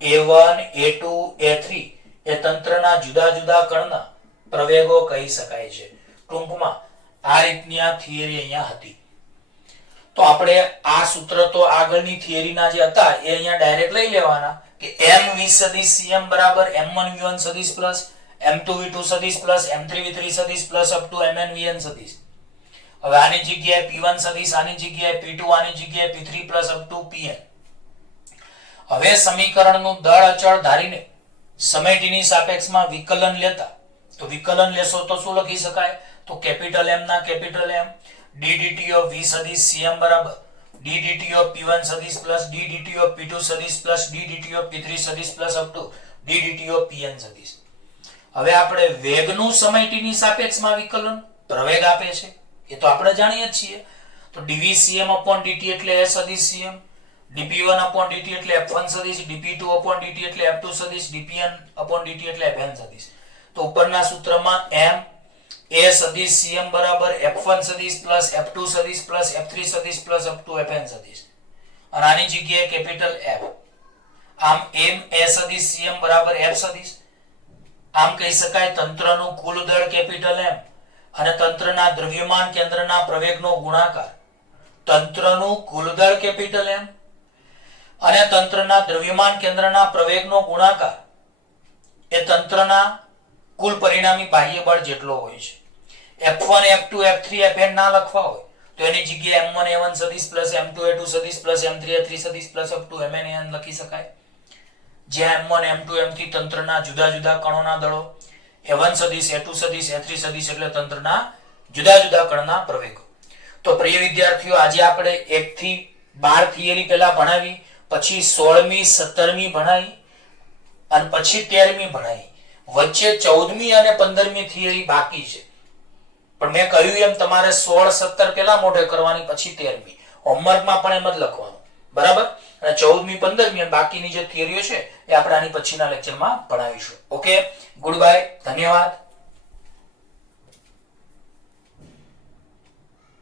a1 a2 a3 એ તંત્રના જુદા જુદા કણના પ્રવેગો કહી શકાય છે. ટૂંકમાં આ રીતની આ થિયરી અહીંયા હતી. તો આપણે આ સૂત્ર તો આગળની થિયરીના જે હતા એ અહીંયા ડાયરેક્ટ લઈ લેવાના કે m v સદિશ cm બરાબર m1 v1 સદિશ પ્લસ m2 v2 સદિશ પ્લસ m3 v3 સદિશ plus up to mn vn સદિશ. હવે આની જગ્યાએ p1 સદિશ, આની જગ્યાએ p2, આની જગ્યાએ p3 plus up to pn. હવે સમીકરણનું દળ અચળ ધારીને સમય t ની સાપેક્ષમાં વિકલન લેતા તો વિકલન લેશો તો શું લખી શકાય? તો કેપિટલ M ના capital M d dt of v સદિશ cm બરાબર d dt of p1 સદિશ plus d dt of p2 સદિશ plus d dt of p3 સદિશ plus up to d dt of pn સદિશ. હવે આપણે વેગનું સમય t ની સાપેક્ષમાં વિકલન પ્રવેગ આપે છે એ તો આપણે જાણીએ જ છીએ. તો dvcm upon dt એટલે a સદિશ cm, dp1 upon dt એટલે f1 સદિશ, dp2 upon dt એટલે f2 સદિશ, dpn upon dt એટલે fn સદિશ. તો ઉપરના સૂત્રમાં m a સદિશ cm બરાબર f1 સદિશ પ્લસ f2 સદિશ પ્લસ f3 સદિશ પ્લસ અપ ટુ fn સદિશ, અને આની જગ્યાએ કેપિટલ F. આમ m a સદિશ cm બરાબર f સદિશ. આમ કહી શકાય તંત્રનું કુલ દળ કેપિટલ M અને તંત્રના દ્રવ્યમાન કેન્દ્રના પ્રવેગનો ગુણાકાર તંત્રનું કુલ દળ કેપિટલ M અને તંત્રના દ્રવ્યમાન કેન્દ્રના પ્રવેગનો ગુણાકાર એ તંત્રના કુલ પરિણામી બાહ્ય બળ જેટલો હોય છે. f1 f2 f3 fn ના લખવા હોય તો એની જગ્યાએ m1 a1 સદિશ પ્લસ m2 a2 સદિશ પ્લસ m3 a3 સદિશ plus up to mn an લખી શકાય. જ્યાં m1 m2 m3 તંત્રના જુદા જુદા કણોના દળો, a1 સદિશ a2 સદિશ a3 સદિશ એટલે તંત્રના જુદા જુદા કણના પ્રવેગો. તો પ્રિય વિદ્યાર્થીઓ આજે આપણે 1 થી 12 થિયરી પહેલા ભણાવી, પછી 16મી 17મી ભણાવી અને પછી 13મી ભણાવી. વચ્ચે 14મી અને 15મી થિયરી બાકી છે, પણ મેં કહ્યું એમ તમારે 16, 17 પેલા મોઢે કરવાની, પછી 13મી. હોમવર્કમાં પણ એમ જ લખવાનું, બરાબર? અને 14મી, 15મી અને બાકીની જે થિયરીઓ છે એ આપણે આની પછીના લેક્ચરમાં ભણાવીશું. ઓકે, ગુડ બાય, ધન્યવાદ.